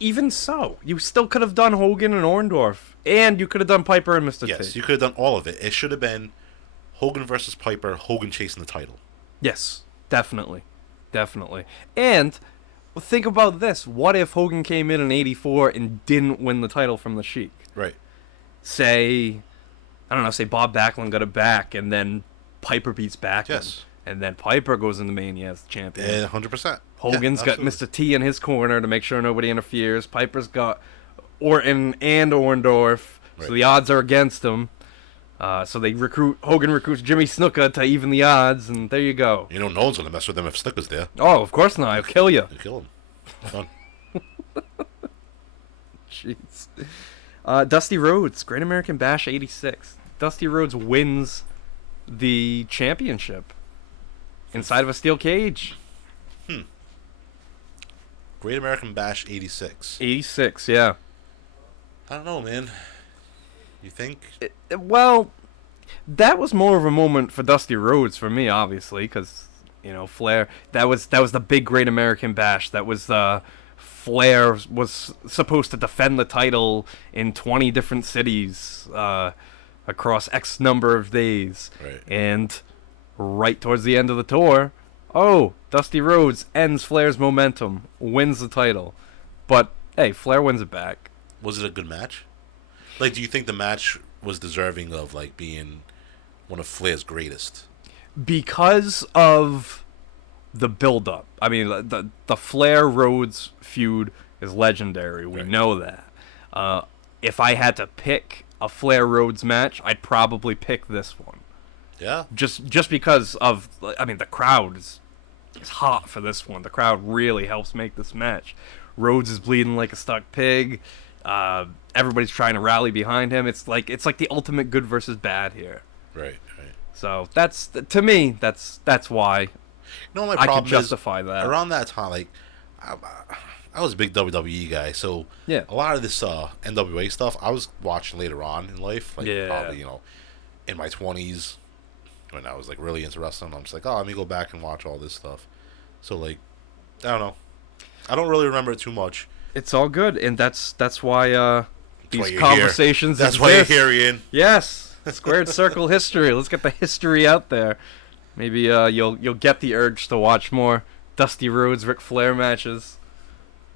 even so, you still could have done Hogan and Orndorff, and you could have done Piper and Mr. T. Yes, you could have done all of it. It should have been Hogan versus Piper, Hogan chasing the title. Yes, definitely. And think about this. What if Hogan came in 84 and didn't win the title from the Sheik? Right. Say Bob Backlund got it back, and then Piper beats Backlund. Yes. And then Piper goes into Mania as the champion. 100%. Hogan's got Mr. T in his corner to make sure nobody interferes. Piper's got Orton and Orndorff, so the odds are against him. So Hogan recruits Jimmy Snuka to even the odds, and there you go. No one's going to mess with them if Snuka's there. Oh, of course not. I'll kill you. You kill him. Fun. Jeez. Dusty Rhodes, Great American Bash 86. Dusty Rhodes wins the championship inside of a steel cage. Great American Bash 86. 86, yeah. I don't know, man. You think? Well, that was more of a moment for Dusty Rhodes for me, obviously, because Flair. That was the big Great American Bash. That was Flair was supposed to defend the title in 20 different cities across X number of days, right. And right towards the end of the tour, Dusty Rhodes ends Flair's momentum, wins the title, but hey, Flair wins it back. Was it a good match? Do you think the match was deserving of being one of Flair's greatest? because of the build-up. I mean, the Flair Rhodes feud is legendary. We know that. If I had to pick a Flair Rhodes match, I'd probably pick this one. Yeah. Just because of, I mean, the crowd is hot for this one. The crowd really helps make this match. Rhodes is bleeding like a stuck pig. Everybody's trying to rally behind him. It's like the ultimate good versus bad here. Right. So that's, to me, that's why You know, my I problem can justify is, that. around that time, like, I was a big WWE guy, so Yeah. a lot of this NWA stuff I was watching later on in life, like probably in my 20s when I was like really into wrestling. I'm just like, oh, let me go back and watch all this stuff. So like, I don't know, I don't really remember it too much. It's all good, and that's why these why you're conversations here. That's exist. why you're here, Ian. Yes, squared circle history. Let's get the history out there. Maybe you'll get the urge to watch more Dusty Rhodes Ric Flair matches.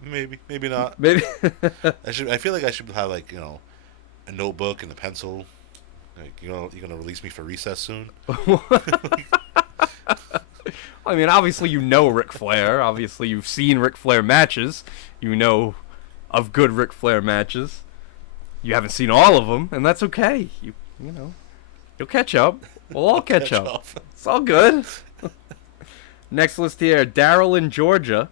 Maybe not. Maybe. I feel like I should have like a notebook and a pencil. Like you're gonna release me for recess soon. I mean, obviously you know Ric Flair. Obviously you've seen Ric Flair matches. You know of good Ric Flair matches. You haven't seen all of them, and that's okay. You know, you'll catch up. We'll all catch up. It's all good. Next list here, Daryl in Georgia.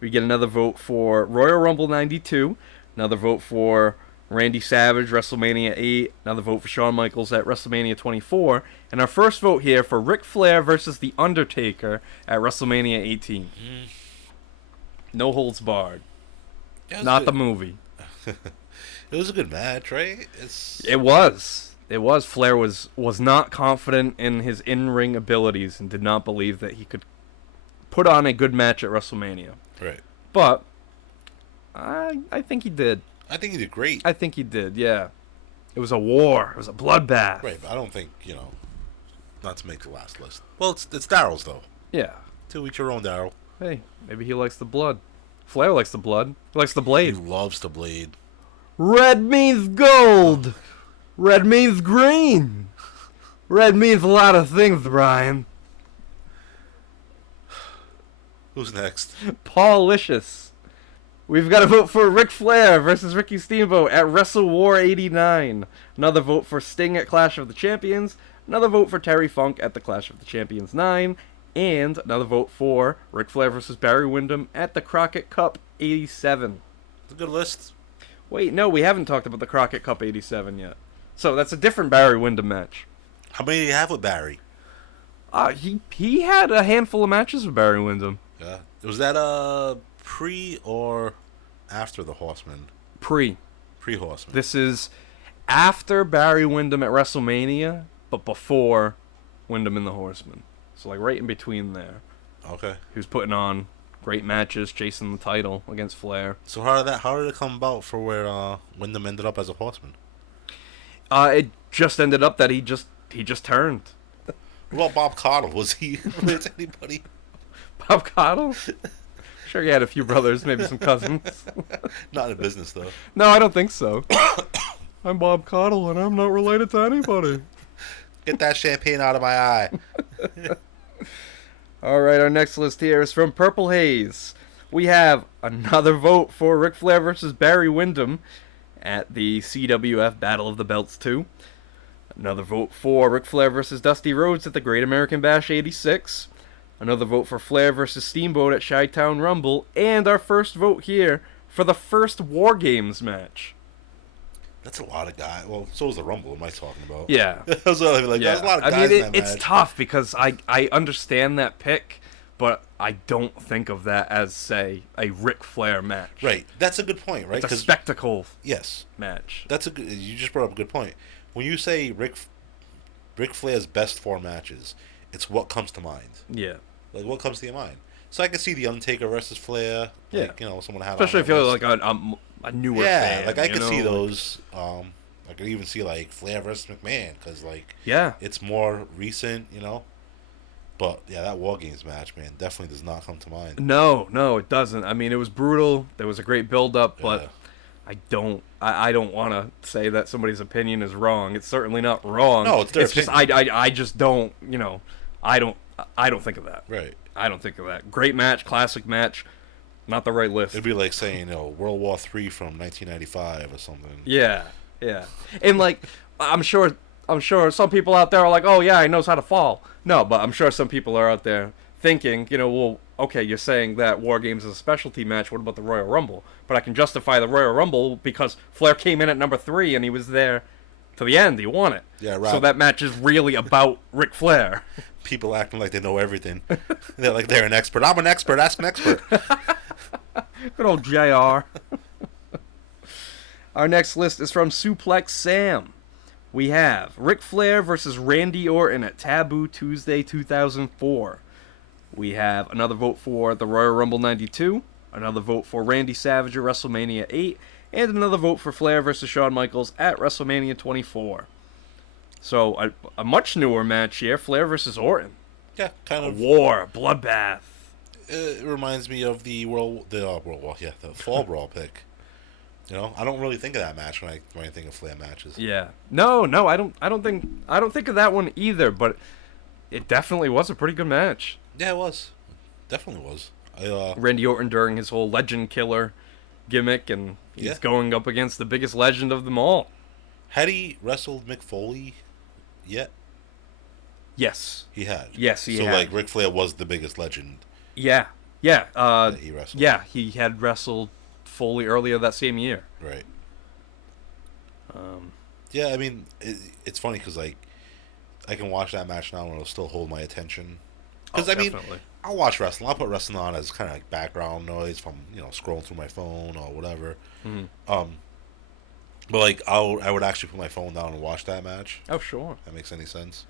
We get another vote for Royal Rumble 92. Another vote for Randy Savage, WrestleMania 8. Another vote for Shawn Michaels at WrestleMania 24. And our first vote here for Ric Flair versus The Undertaker at WrestleMania 18. No holds barred. Not the movie. It was a good match, right? It was. Flair was not confident in his in-ring abilities and did not believe that he could put on a good match at WrestleMania. Right. But I think he did. I think he did great. I think he did, yeah. It was a war. It was a bloodbath. Right, but I don't think, not to make the last list. Well, it's Daryl's, though. Yeah. To each your own, Daryl. Hey, maybe he likes the blood. Flair likes the blood. He likes the He blade. loves to bleed. Red means gold. Red means green. Red means a lot of things, Brian. Who's next? Paul Licious. We've got a vote for Ric Flair versus Ricky Steamboat at Wrestle War 89. Another vote for Sting at Clash of the Champions. Another vote for Terry Funk at the Clash of the Champions 9. And another vote for Ric Flair versus Barry Windham at the Crockett Cup 87. It's a good list. Wait, no, we haven't talked about the Crockett Cup 87 yet. So that's a different Barry Windham match. How many do you have with Barry? He had a handful of matches with Barry Windham. Yeah. Was that pre or after the Horseman? Pre-Horseman. This is after Barry Windham at WrestleMania, but before Windham and the Horseman. So like right in between there. Okay. He was putting on great matches, chasing the title against Flair. So how did it come about for where Windham ended up as a Horseman? It just ended up that he just turned. What about Bob Caudle? Was he related to anybody? Bob Caudle? Sure, he had a few brothers, maybe some cousins. Not in business, though. No, I don't think so. I'm Bob Caudle, and I'm not related to anybody. Get that champagne out of my eye. All right, our next list here is from Purple Haze. We have another vote for Ric Flair versus Barry Windham at the CWF Battle of the Belts 2. Another vote for Ric Flair versus Dusty Rhodes at the Great American Bash 86. Another vote for Flair versus Steamboat at Chi-Town Rumble. And our first vote here for the first War Games match. That's a lot of guys. Well, so is the Rumble. Am I talking about? Yeah. That's what I mean. Like, Yeah. there's a lot of guys I mean, in that it's match. tough because I understand that pick, but I don't think of that as, say, a Ric Flair match. Right. That's a good point, right? It's a spectacle yes, match. that's a good. You just brought up a good point. When you say Ric Flair's best 4 matches, it's what comes to mind. Yeah. Like, what comes to your mind? So I can see the Undertaker versus Flair. Like, someone had Especially on if you're that list. like a newer yeah, fan. like I could see like- those. I could even see like Flair versus McMahon because like Yeah. it's more recent, But yeah, that War Games match, man, definitely does not come to mind. No, it doesn't. I mean, it was brutal. There was a great build-up, but Yeah. I don't want to say that somebody's opinion is wrong. It's certainly not wrong. No, it's their just opinion. I just don't, I don't think of that. Right. I don't think of that. Great match, classic match, not the right list. It'd be like saying, World War III from 1995 or something. Yeah. And like, I'm sure some people out there are like, oh yeah, he knows how to fall. No, but I'm sure some people are out there thinking, well, okay, you're saying that War Games is a specialty match. What about the Royal Rumble? But I can justify the Royal Rumble because Flair came in at number 3 and he was there to the end. He won it. Yeah, right. So that match is really about Ric Flair. People acting like they know everything. They're like they're an expert. I'm an expert. Ask an expert. Good old JR. Our next list is from Suplex Sam. We have Ric Flair versus Randy Orton at Taboo Tuesday 2004. We have another vote for the Royal Rumble 92, another vote for Randy Savage at WrestleMania 8, and another vote for Flair versus Shawn Michaels at WrestleMania 24. So a much newer match here, Flair versus Orton. Yeah, kind of. War, bloodbath. It reminds me of the Fall Brawl pick. I don't really think of that match when I think of Flair matches. Yeah. No, I don't think of that one either, but it definitely was a pretty good match. Yeah, it was. Definitely was. Randy Orton during his whole legend killer gimmick, and he's going up against the biggest legend of them all. Had he wrestled Mick Foley yet? Yes. He had. Yes, he had. So, like, Ric Flair was the biggest legend. Yeah. That he wrestled. Yeah, he had wrestled Foley earlier that same year. Right. Yeah, I mean, it's funny because, like, I can watch that match now and it'll still hold my attention. Because, I'll watch wrestling. I'll put wrestling on as kind of like background noise if I'm, scrolling through my phone or whatever. Mm-hmm. But, like, I would actually put my phone down and watch that match. Oh, sure. If that makes any sense.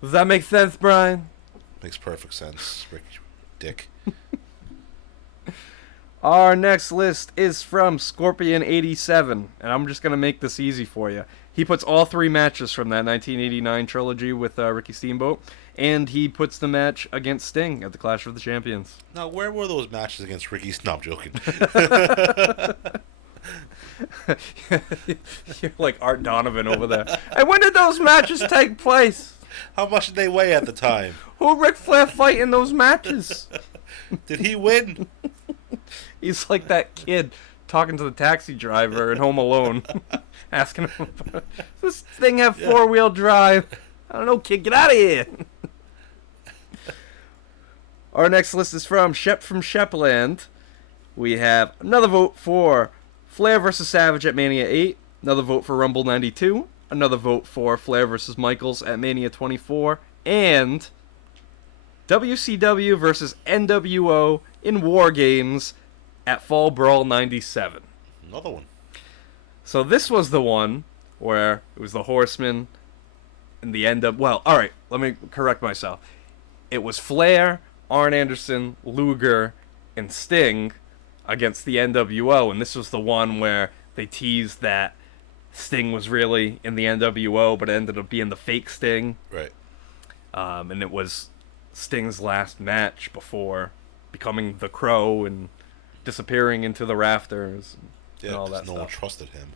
Does that make sense, Brian? Makes perfect sense, Rick Dick. Our next list is from Scorpion87, and I'm just going to make this easy for you. He puts all 3 matches from that 1989 trilogy with Ricky Steamboat, and he puts the match against Sting at the Clash of the Champions. Now, where were those matches against Ricky? No, I'm joking. You're like Art Donovan over there. And when did those matches take place? How much did they weigh at the time? Who Ric Flair fight in those matches? Did he win? He's like that kid talking to the taxi driver in Home Alone, asking him, does this thing have 4-wheel drive? I don't know, kid, get out of here. Our next list is from Shep from Shepland. We have another vote for Flair versus Savage at Mania 8, another vote for Rumble 92, another vote for Flair versus Michaels at Mania 24, and WCW versus NWO in War Games at Fall Brawl 97. Another one. So this was the one where it was the Horsemen and the end of... Well, alright, let me correct myself. It was Flair, Arn Anderson, Luger, and Sting against the NWO, and this was the one where they teased that Sting was really in the NWO, but it ended up being the fake Sting. Right. And it was Sting's last match before becoming the Crow and disappearing into the rafters and all that no stuff. one trusted him.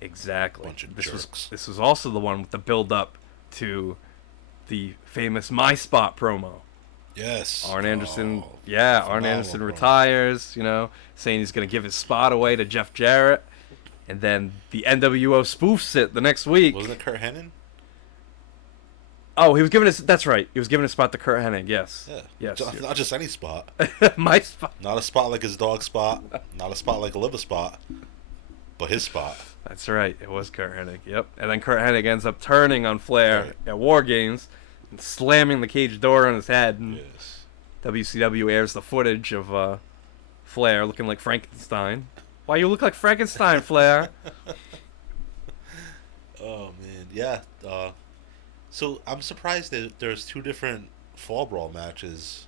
Exactly. Bunch of this jerks. was also the one with the build-up to the famous My Spot promo. Yes. Arn Anderson, phenomenal Arn Anderson promo. retires, saying he's going to give his spot away to Jeff Jarrett. And then the NWO spoofs it the next week. Wasn't it Kurt Hennig? Oh, he was giving that's right. He was giving a spot to Kurt Hennig, yes. Yeah. Yes. Not just any spot. My spot. Not a spot like his dog spot. Not a spot like a liver spot. But his spot. That's right. It was Kurt Hennig, yep. And then Kurt Hennig ends up turning on Flair at War Games and slamming the cage door on his head. And Yes. WCW airs the footage of Flair looking like Frankenstein. Why you look like Frankenstein, Flair? Oh, man. Yeah. So I'm surprised that there's 2 different Fall Brawl matches,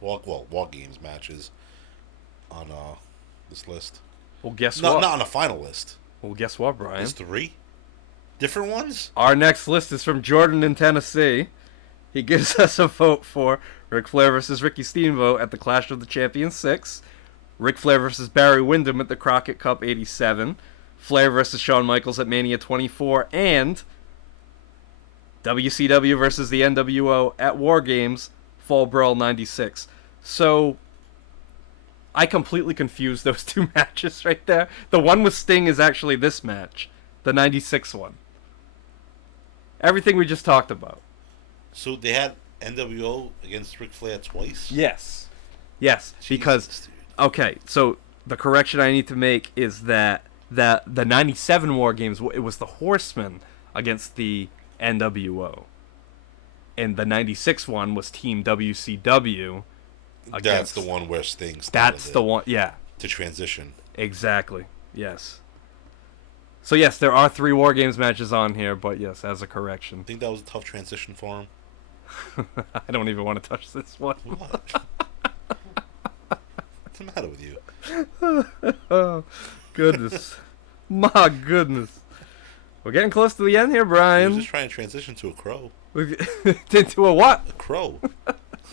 War Games matches, on this list. Well, guess No, what? not on the final list. Well, guess what, Brian? There's 3 different ones. Our next list is from Jordan in Tennessee. He gives us a vote for Ric Flair versus Ricky Steamboat at the Clash of the Champions 6, Ric Flair versus Barry Windham at the Crockett Cup 87, Flair versus Shawn Michaels at Mania 24, and WCW versus the NWO at War Games, Fall Brawl 96. So, I completely confused those two matches right there. The one with Sting is actually this match, the 96 one. Everything we just talked about. So they had NWO against Ric Flair twice? Yes. Yes, Jesus, because... dude. Okay, so the correction I need to make is that the 97 War Games, it was the Horsemen against the NWO. And the 96 one was Team WCW. That's the one where Sting started That's the one, yeah. to transition. Exactly, yes. So yes, there are 3 War Games matches on here, but yes, as a correction. I think that was a tough transition for him. I don't even want to touch this one. What? What's the matter with you? Oh, goodness. My goodness. We're getting close to the end here, He Brian. was just trying to transition to a crow. Into a what? A crow.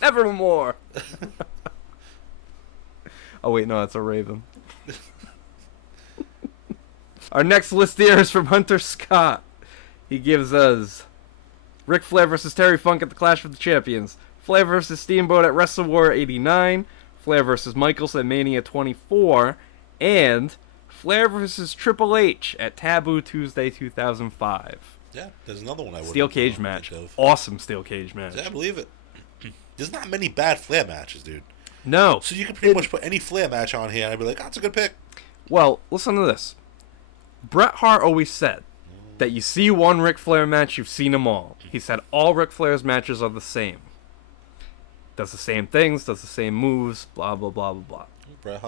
Nevermore. Oh, wait, no, that's a raven. Our next list here is from Hunter Scott. He gives us Ric Flair versus Terry Funk at the Clash of the Champions, Flair versus Steamboat at WrestleWar 89, Flair versus Michaels at Mania 24, and Flair versus Triple H at Taboo Tuesday 2005. Yeah, there's another one I would Steel cage match. Awesome steel cage match. Yeah, I believe it. There's not many bad Flair matches, dude. No. So you can pretty much put any Flair match on here and I'd be like, oh, that's a good pick. Well, listen to this. Bret Hart always said that you see one Ric Flair match, you've seen them all. He said all Ric Flair's matches are the same. Does the same things, does the same moves, blah, blah, blah, blah, blah. Bret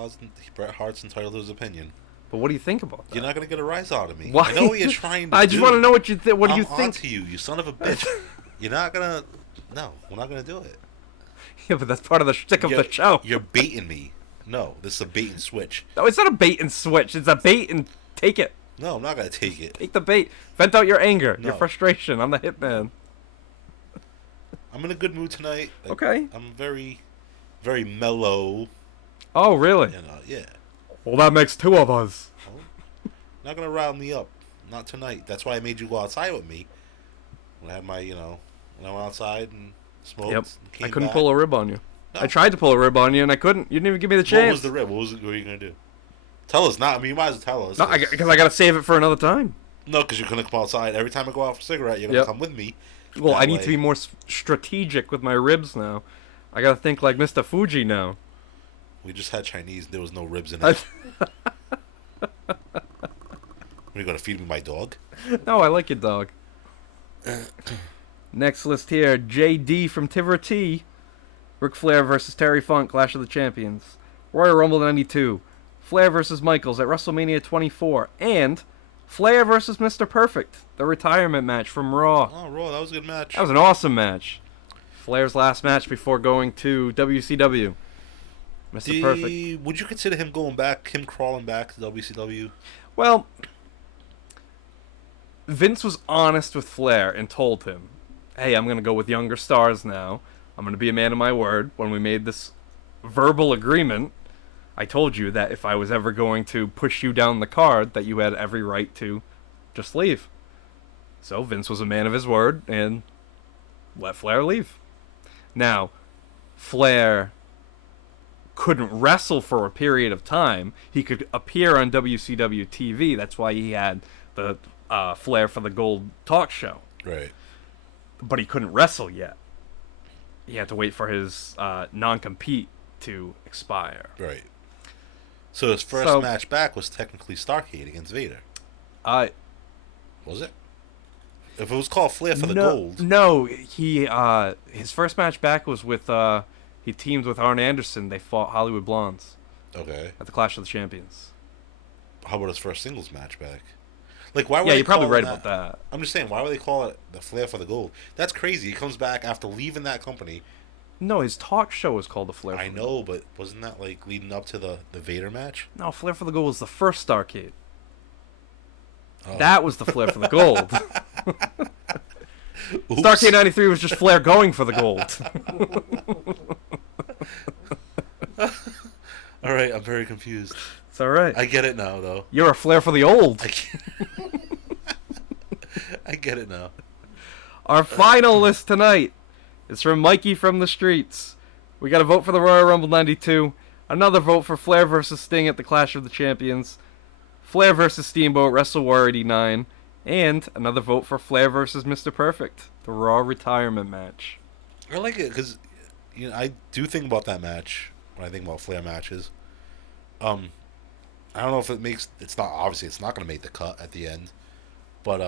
Hart's entitled to his opinion. But what do you think about that? You're not going to get a rise out of me. Why? I know what you're trying to I do. just want to know what you think. What do you I'm think? onto you son of a bitch. You're not going to... No, we're not going to do it. Yeah, but that's part of the shtick of the show. You're baiting me. No, this is a bait and switch. No, it's not a bait and switch. It's a bait and take it. No, I'm not going to take it. Take the bait. Vent out your anger, your No. frustration. I'm the hitman. I'm in a good mood tonight. Like, Okay. I'm very, very mellow. Oh, really? Yeah. Well, that makes 2 of us. Not going to rile me up. Not tonight. That's why I made you go outside with me. When I had my, when I went outside and smoked. Yep. And came I couldn't back. pull a rib on you. No. I tried to pull a rib on you, and I couldn't. You didn't even give me the chance. What was the rib? What were you going to do? Tell us. Not. I mean, you might as well tell us. No, because I got to save it for another time. No, because you're going to come outside. Every time I go out for a cigarette, you're going to come with me. Well, That I need way- to be more strategic with my ribs now. I got to think like Mr. Fuji now. We just had Chinese. There was no ribs in it. Are you going to feed me my dog? No, I like your dog. Next list here, JD from Tiverty. Ric Flair versus Terry Funk, Clash of the Champions. Royal Rumble 92. Flair versus Michaels at WrestleMania 24. And Flair versus Mr. Perfect, the retirement match from Raw. Oh, Raw, that was a good match. That was an awesome match. Flair's last match before going to WCW. Mr. Perfect. Would you consider him crawling back to WCW? Well, Vince was honest with Flair and told him, hey, I'm going to go with younger stars now. I'm going to be a man of my word. When we made this verbal agreement, I told you that if I was ever going to push you down the card, that you had every right to just leave. So Vince was a man of his word and let Flair leave. Now, Flair couldn't wrestle for a period of time. He could appear on WCW TV. That's why he had the Flair for the Gold talk show. Right. But he couldn't wrestle yet. He had to wait for his non-compete to expire. Right. So his first match back was technically Starrcade against Vader. Was it? If it was called Flair for the Gold. No, his first match back was with he teamed with Arn Anderson. They fought Hollywood Blondes. Okay. At the Clash of the Champions. How about his first singles match back? Like, why would yeah, they you're probably call right that? about that. I'm just saying, why would they call it the Flair for the Gold? That's crazy. He comes back after leaving that company. No, his talk show was called the Flair for I the know, Gold. but wasn't that like leading up to the Vader match? No, Flair for the Gold was the first Starrcade. Oh. That was the Flair for the Gold. Starrcade 93 was just Flair going for the gold. All right, I'm very confused. It's all right. I get it now, though. You're a Flair for the old. I get it now. Our final list tonight is from Mikey from the Streets. We got a vote for the Royal Rumble 92. Another vote for Flair versus Sting at the Clash of the Champions. Flair versus Steamboat, Wrestle War 89. And another vote for Flair versus Mr. Perfect, the Raw retirement match. I like it because I do think about that match when I think about Flair matches. I don't know if it's not going to make the cut at the end, but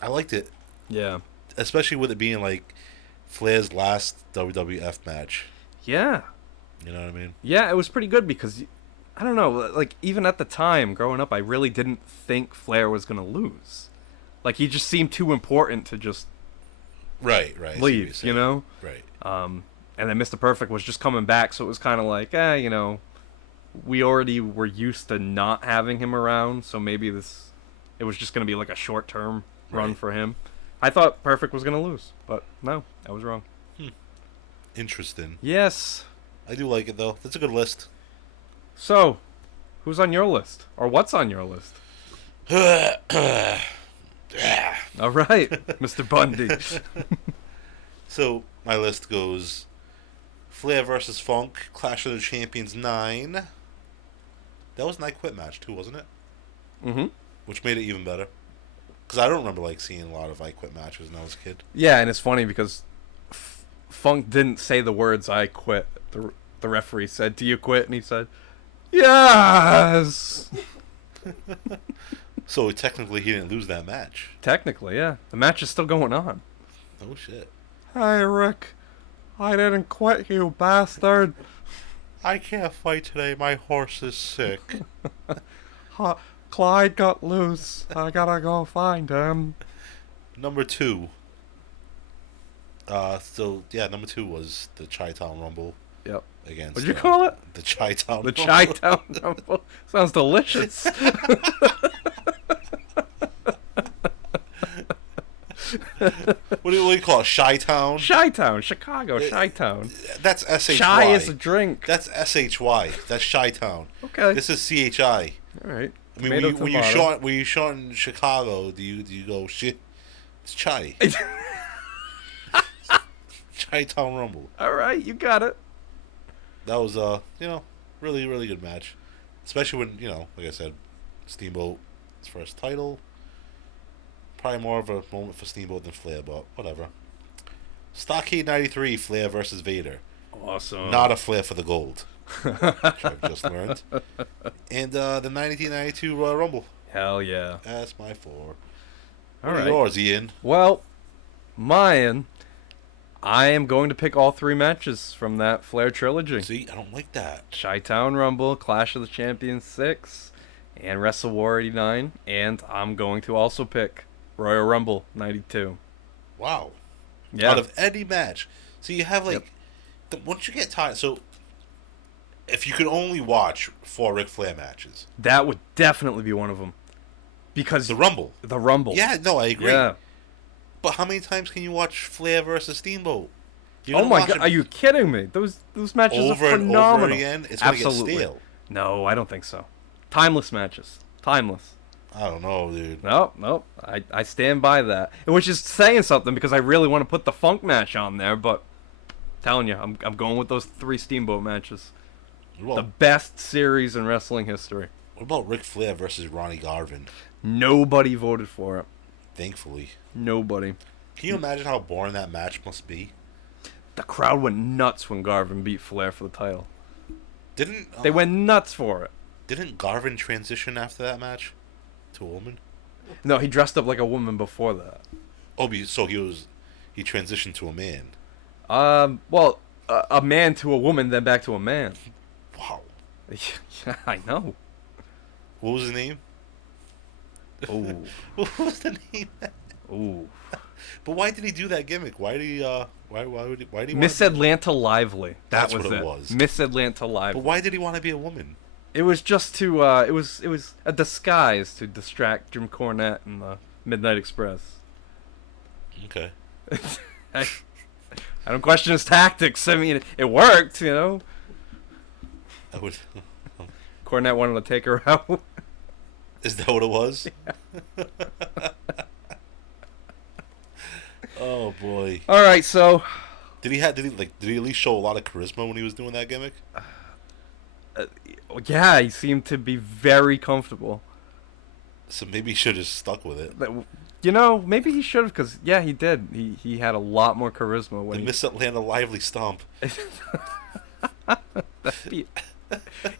I liked it. Yeah. Especially with it being like Flair's last WWF match. Yeah. You know what I mean? Yeah, it was pretty good because, I don't know, like, even at the time, growing up, I really didn't think Flair was going to lose. Like, he just seemed too important to just right. leave, you know? Right. And then Mr. Perfect was just coming back, so it was kind of like, we already were used to not having him around, so maybe it was just going to be like a short-term run for him. I thought Perfect was going to lose, but no, I was wrong. Interesting. Yes. I do like it, though. That's a good list. So, who's on your list? Or what's on your list? All right, Mr. Bundy. So, my list goes Flair versus Funk, Clash of the Champions 9. That was an I Quit match, too, wasn't it? Mm-hmm. Which made it even better. Because I don't remember seeing a lot of I Quit matches when I was a kid. Yeah, and it's funny because Funk didn't say the words "I quit." The referee said, "Do you quit?" And he said, "Yes." So technically, he didn't lose that match. Technically, yeah. The match is still going on. Oh shit! Hey, Rick, I didn't quit, you bastard. I can't fight today. My horse is sick. Clyde got loose. I gotta go find him. Number 2. Number 2 was the Chi-Town Rumble. Yep. Against. What'd you call it? The Chi-Town The Rumble. Chi-Town Rumble. Sounds delicious. What do you call it? Chi-Town? Chi-Town, Chicago, Chi-Town. That's S-H-Y. Chai is a drink. That's S-H-Y. That's Chi-Town. Okay. This is C-H-I. All right. I mean, when you're shot in Chicago, do you go shit? It's Chai. Chi-Town Rumble. All right, you got it. That was really, really good match. Especially when, like I said, Steamboat, his first title. Probably more of a moment for Steamboat than Flair, but whatever. Stockade 93, Flair versus Vader. Awesome. Not a Flair for the gold. Which I've just learned. And the 1992 Royal Rumble. Hell yeah. That's my 4. All What are right. yours, Ian? Well, mine, I am going to pick all 3 matches from that Flair trilogy. See, I don't like that. Chi-Town Rumble, Clash of the Champions 6, and Wrestle War 89. And I'm going to also pick Royal Rumble 92. Wow. Yeah. Out of any match. So you have once you get tired, so if you could only watch 4 Ric Flair matches. That would definitely be one of them. Because The Rumble. The Rumble. Yeah, no, I agree. Yeah. But how many times can you watch Flair versus Steamboat? Oh my god, are you kidding me? Those matches over are phenomenal. and over again? It's going to get Absolutely. stale. No, I don't think so. Timeless matches. Timeless. I don't know, dude. Nope. I stand by that. Which is saying something because I really want to put the Funk match on there, but I'm telling you, I'm going with those 3 Steamboat matches. The best series in wrestling history. What about Ric Flair versus Ronnie Garvin? Nobody voted for it. Thankfully. Nobody. Can you imagine how boring that match must be? The crowd went nuts when Garvin beat Flair for the title. Didn't They went nuts for it. Didn't Garvin transition after that match to a woman? No, he dressed up like a woman before that. Oh, so he transitioned to a man. Well, a man to a woman, then back to a man. Wow. Yeah, I know. What was his name? Ooh. What was the name? Ooh. But why did he do that gimmick? Why did he? Why did he? Miss Atlanta Lively. That's what it was. Miss Atlanta Lively. But why did he want to be a woman? It was just to. It was a disguise to distract Jim Cornette and the Midnight Express. Okay. I don't question his tactics. I mean, it worked, you know. I would. Cornette wanted to take her out. Is that what it was? boy. All right, so Did he at least show a lot of charisma when he was doing that gimmick? yeah, he seemed to be very comfortable. So maybe he should have stuck with it. You know, maybe he should have, because yeah, he did. He had a lot more charisma when The Miss Atlanta Lively Stomp.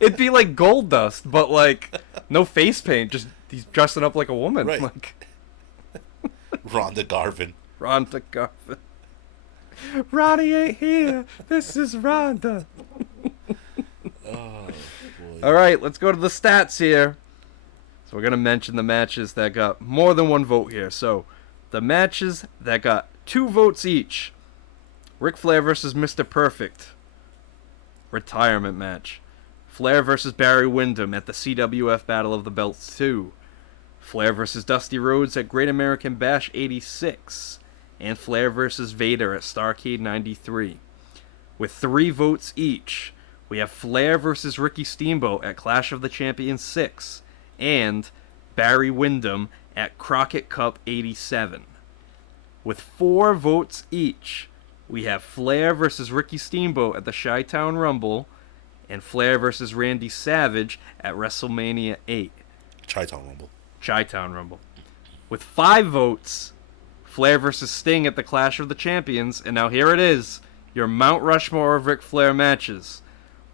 It'd be like Gold Dust, but like no face paint. Just he's dressing up like a woman. Right. Like Ronda Garvin. Ronda Garvin. Ronnie ain't here. This is Ronda. Oh, boy. All right, let's go to the stats here. So we're gonna mention the matches that got more than one vote here. So the matches that got 2 votes each: Ric Flair versus Mr. Perfect, retirement match. Flair versus Barry Windham at the CWF Battle of the Belts 2. Flair versus Dusty Rhodes at Great American Bash 86. And Flair versus Vader at Starrcade 93. With 3 votes each, we have Flair versus Ricky Steamboat at Clash of the Champions 6. And Barry Windham at Crockett Cup 87. With 4 votes each, we have Flair versus Ricky Steamboat at the Chi-Town Rumble, and Flair versus Randy Savage at WrestleMania 8. Chi-Town Rumble. Chi-Town Rumble. With 5 votes, Flair versus Sting at the Clash of the Champions, and now here it is, your Mount Rushmore of Ric Flair matches.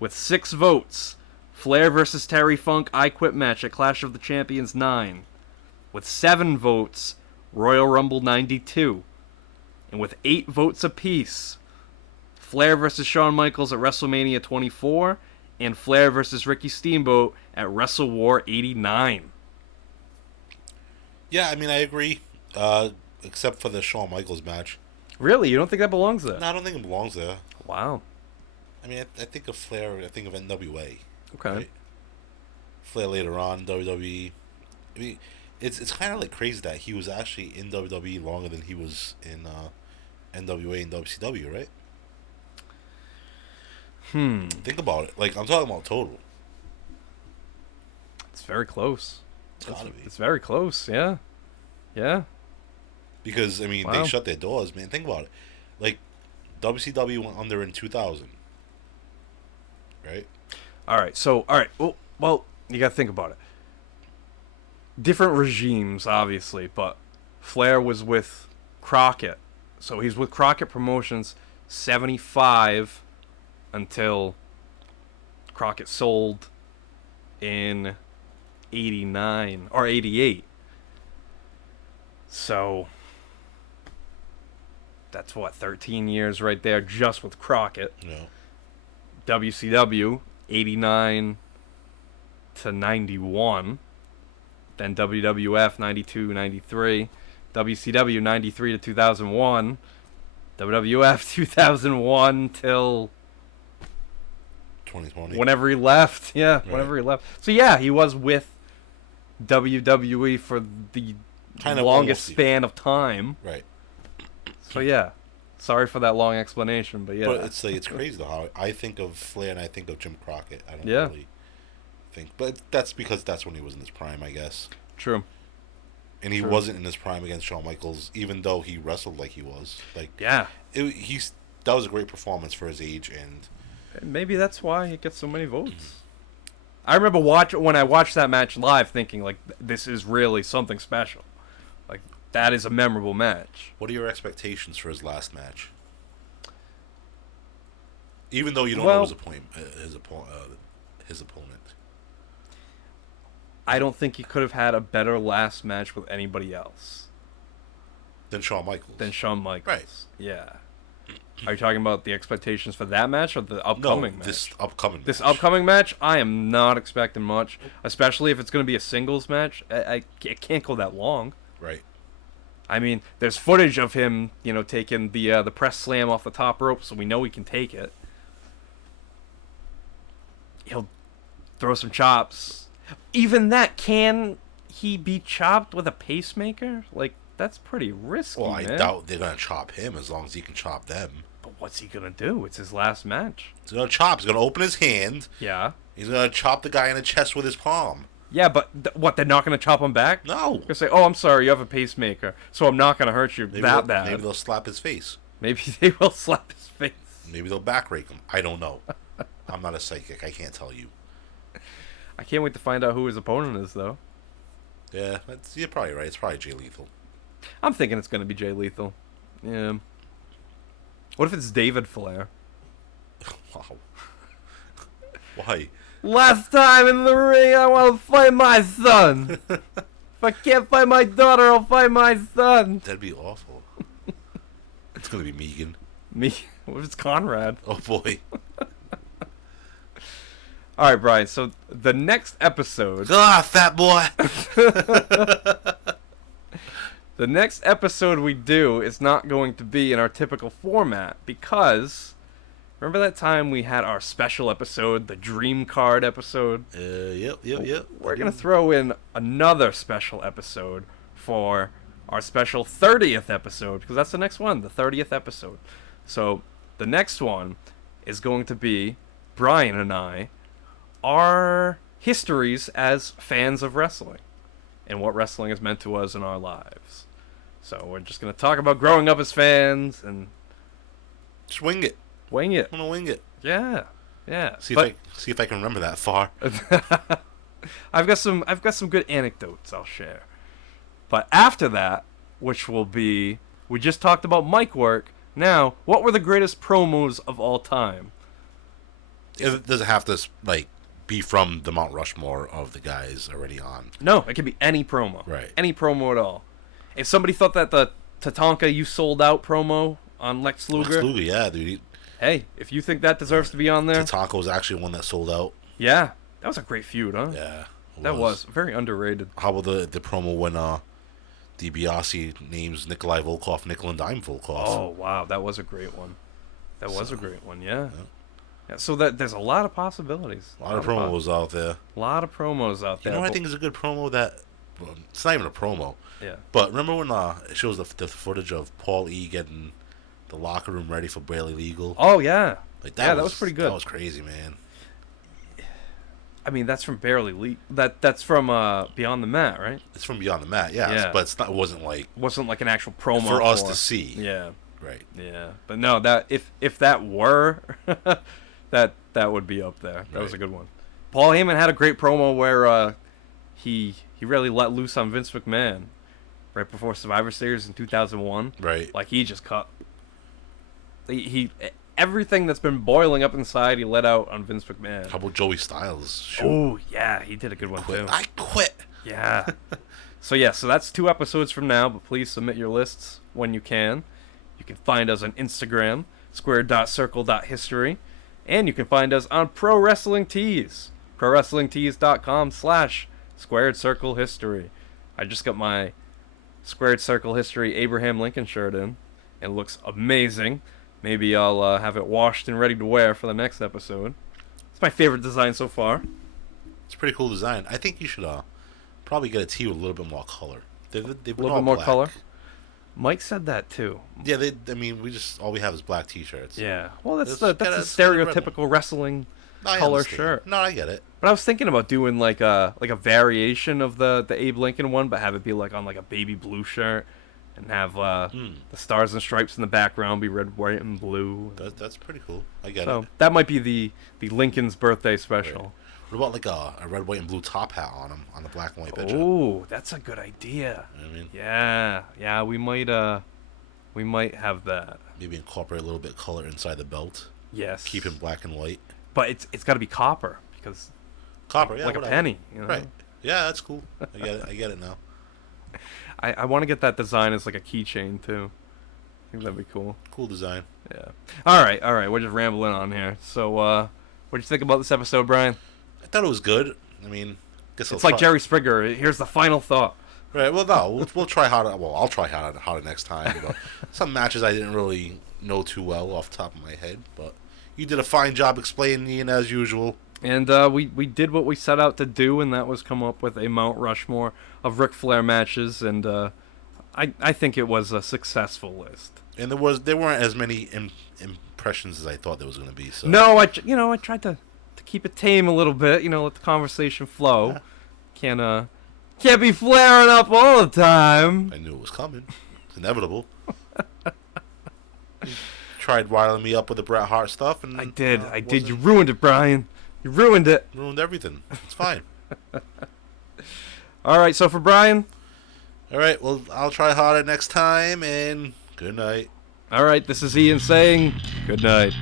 With 6 votes, Flair versus Terry Funk I Quit match at Clash of the Champions 9. With 7 votes, Royal Rumble 92. And with 8 votes apiece, Flair versus Shawn Michaels at WrestleMania 24, and Flair versus Ricky Steamboat at Wrestle War 89. Yeah, I mean, I agree. Except for the Shawn Michaels match. Really? You don't think that belongs there? No, I don't think it belongs there. Wow. I mean, I think of Flair, I think of NWA. Okay. Right? Flair later on, WWE. I mean, it's kind of like crazy that he was actually in WWE longer than he was in NWA and WCW, right? Think about it. Like, I'm talking about total. It's very close. It's gotta be. It's very close, yeah. Yeah. Because, I mean, Wow. they shut their doors, man. Think about it. Like, WCW went under in 2000. Right? Alright, well, you gotta think about it. Different regimes, obviously, but Flair was with Crockett. So he's with Crockett Promotions 75 until Crockett sold in 89 or 88. So that's what, 13 years right there just with Crockett. No. WCW 89 to 91. Then WWF 92, 93. WCW 93 to 2001. WWF 2001 till 2020. whenever he left. Yeah, Right. whenever he left. So yeah, he was with WWE for the Kind of longest almost span of time. Right. So yeah, sorry for that long explanation, but yeah. But it's like, it's crazy though how I think of Flair and I think of Jim Crockett. I don't Yeah. really think, but that's because that's when he was in his prime, I guess. True. And he True. wasn't in his prime against Shawn Michaels, even though he wrestled like he was. Like, Yeah. that was a great performance for his age, and Maybe that's why he gets so many votes. I remember when I watched that match live thinking, like, this is really something special. Like, that is a memorable match. what are your expectations for his last match? Even though you don't Well- know his opponent. I don't think he could have had a better last match with anybody else Than Shawn Michaels. than Shawn Michaels. Right. Yeah. Are you talking about the expectations for that match or the upcoming match? this upcoming This match. upcoming match, I am not expecting much, especially if it's going to be a singles match. It can't go that long. Right. I mean, there's footage of him, taking the press slam off the top rope, so we know he can take it. He'll throw some chops. Even that, can he be chopped with a pacemaker? Like, that's pretty risky, Well, I man. doubt they're going to chop him as long as he can chop them. But what's he gonna do? It's his last match. He's going to chop. He's going to open his hand. Yeah. He's going to chop the guy in the chest with his palm. Yeah, but what? They're not gonna chop him back? No. They're gonna say, "Oh, I'm sorry, you have a pacemaker, so I'm not gonna hurt you that bad." Maybe they'll slap his face. Maybe they will slap his face. Maybe they'll back rake him. I don't know. I'm not a psychic. I can't tell you. I can't wait to find out who his opponent is, though. Yeah, you're probably right. It's probably Jay Lethal. I'm thinking it's going to be Jay Lethal. Yeah. What if it's David Flair? Wow. Why? Last time in the ring, I want to fight my son. If I can't fight my daughter, I'll fight my son. That'd be awful. It's going to be Megan. Me? What if it's Conrad? Oh, boy. All right, Brian. So the next episode... Ah, fat boy! The next episode we do is not going to be in our typical format because... Remember that time we had our special episode, the Dream Card episode? Yep. We're going to throw in another special episode for our special 30th episode, because that's the next one, the 30th episode. So the next one is going to be Brian and I, our histories as fans of wrestling and what wrestling has meant to us in our lives. So we're just going to talk about growing up as fans and... Just wing it. Wing it. I'm gonna wing it. Yeah. See if I can remember that far. I've got some good anecdotes I'll share. But after that, which will be, we just talked about mic work. Now, what were the greatest promos of all time? It doesn't have to be from the Mount Rushmore of the guys already on. No, it can be any promo. Right. Any promo at all. If somebody thought that the Tatanka You Sold Out promo on Lex Luger. Lex Luger, yeah, dude. Hey, if you think that deserves to be on there. Tatanka was actually one that sold out. Yeah. That was a great feud, huh? Yeah. That was very underrated. How about the promo when DiBiase names Nikolai Volkov Nickel and Dime Volkov? Oh, wow. That was a great one. That was a great one, yeah. So there's a lot of possibilities. A lot of promos out there. A lot of promos out there. You know what I think is a good promo that... Well, it's not even a promo. Yeah. But remember when it shows the footage of Paul E. getting the locker room ready for Barely Legal? Oh, yeah. That was pretty good. That was crazy, man. I mean, that's from Barely Legal. That's from Beyond the Mat, right? It's from Beyond the Mat, yes. Yeah. But it wasn't like... Wasn't like an actual promo for us to see. Yeah. Right. Yeah. But no, that if that were... that would be up there. That was a good one. Paul Heyman had a great promo where he really let loose on Vince McMahon right before Survivor Series in 2001. Right. Like, he just cut... He everything that's been boiling up inside, he let out on Vince McMahon. How about Joey Styles? Oh, yeah, he did a good one, too. I quit. Yeah. So that's 2 episodes from now, but please submit your lists when you can. You can find us on Instagram, square.circle.history, and you can find us on Pro Wrestling Tees, prowrestlingtees.com/squared circle history. I just got my Squared Circle History Abraham Lincoln shirt in. It looks amazing. Maybe I'll have it washed and ready to wear for the next episode. It's my favorite design so far. It's a pretty cool design. I think you should probably get a tee with a little bit more color. They've A little bit more color. Mike said that too. Yeah, all we have is black T-shirts. Yeah. Well, that's Let's a get a stereotypical wrestling I color understand. shirt. No, I get it. But I was thinking about doing like a variation of the Abe Lincoln one, but have it be like on like a baby blue shirt. And have the stars and stripes in the background be red, white, and blue. That's pretty cool. I get it. So that might be the Lincoln's birthday special. Right. What about like a red, white, and blue top hat on him on the black and white picture? Oh, that's a good idea. You know what I mean? Yeah, we might have that. Maybe incorporate a little bit of color inside the belt. Yes. Keep him black and white. But it's got to be copper because copper, yeah, like whatever. a penny. You know? Right. Yeah, that's cool. I get it now. I want to get that design as like a keychain too. I think that'd be cool. Cool design. Yeah. All right. We're just rambling on here. So, what'd you think about this episode, Brian? I thought it was good. I mean, it's like Jerry Springer. Here's the final thought. Right. Well, no, we'll try harder. Well, I'll try harder next time. Some matches I didn't really know too well off the top of my head, but you did a fine job explaining as usual. And we did what we set out to do, and that was come up with a Mount Rushmore of Ric Flair matches, and I think it was a successful list. And there weren't as many impressions as I thought there was going to be. So no, I tried to keep it tame a little bit, let the conversation flow. Yeah. Can't be flaring up all the time. I knew it was coming. It's inevitable. Tried riling me up with the Bret Hart stuff, and I did. You ruined it, Brian. You ruined it. Ruined everything. It's fine. All right, so for Brian. All right, well, I'll try harder next time, and good night. All right, this is Ian saying good night.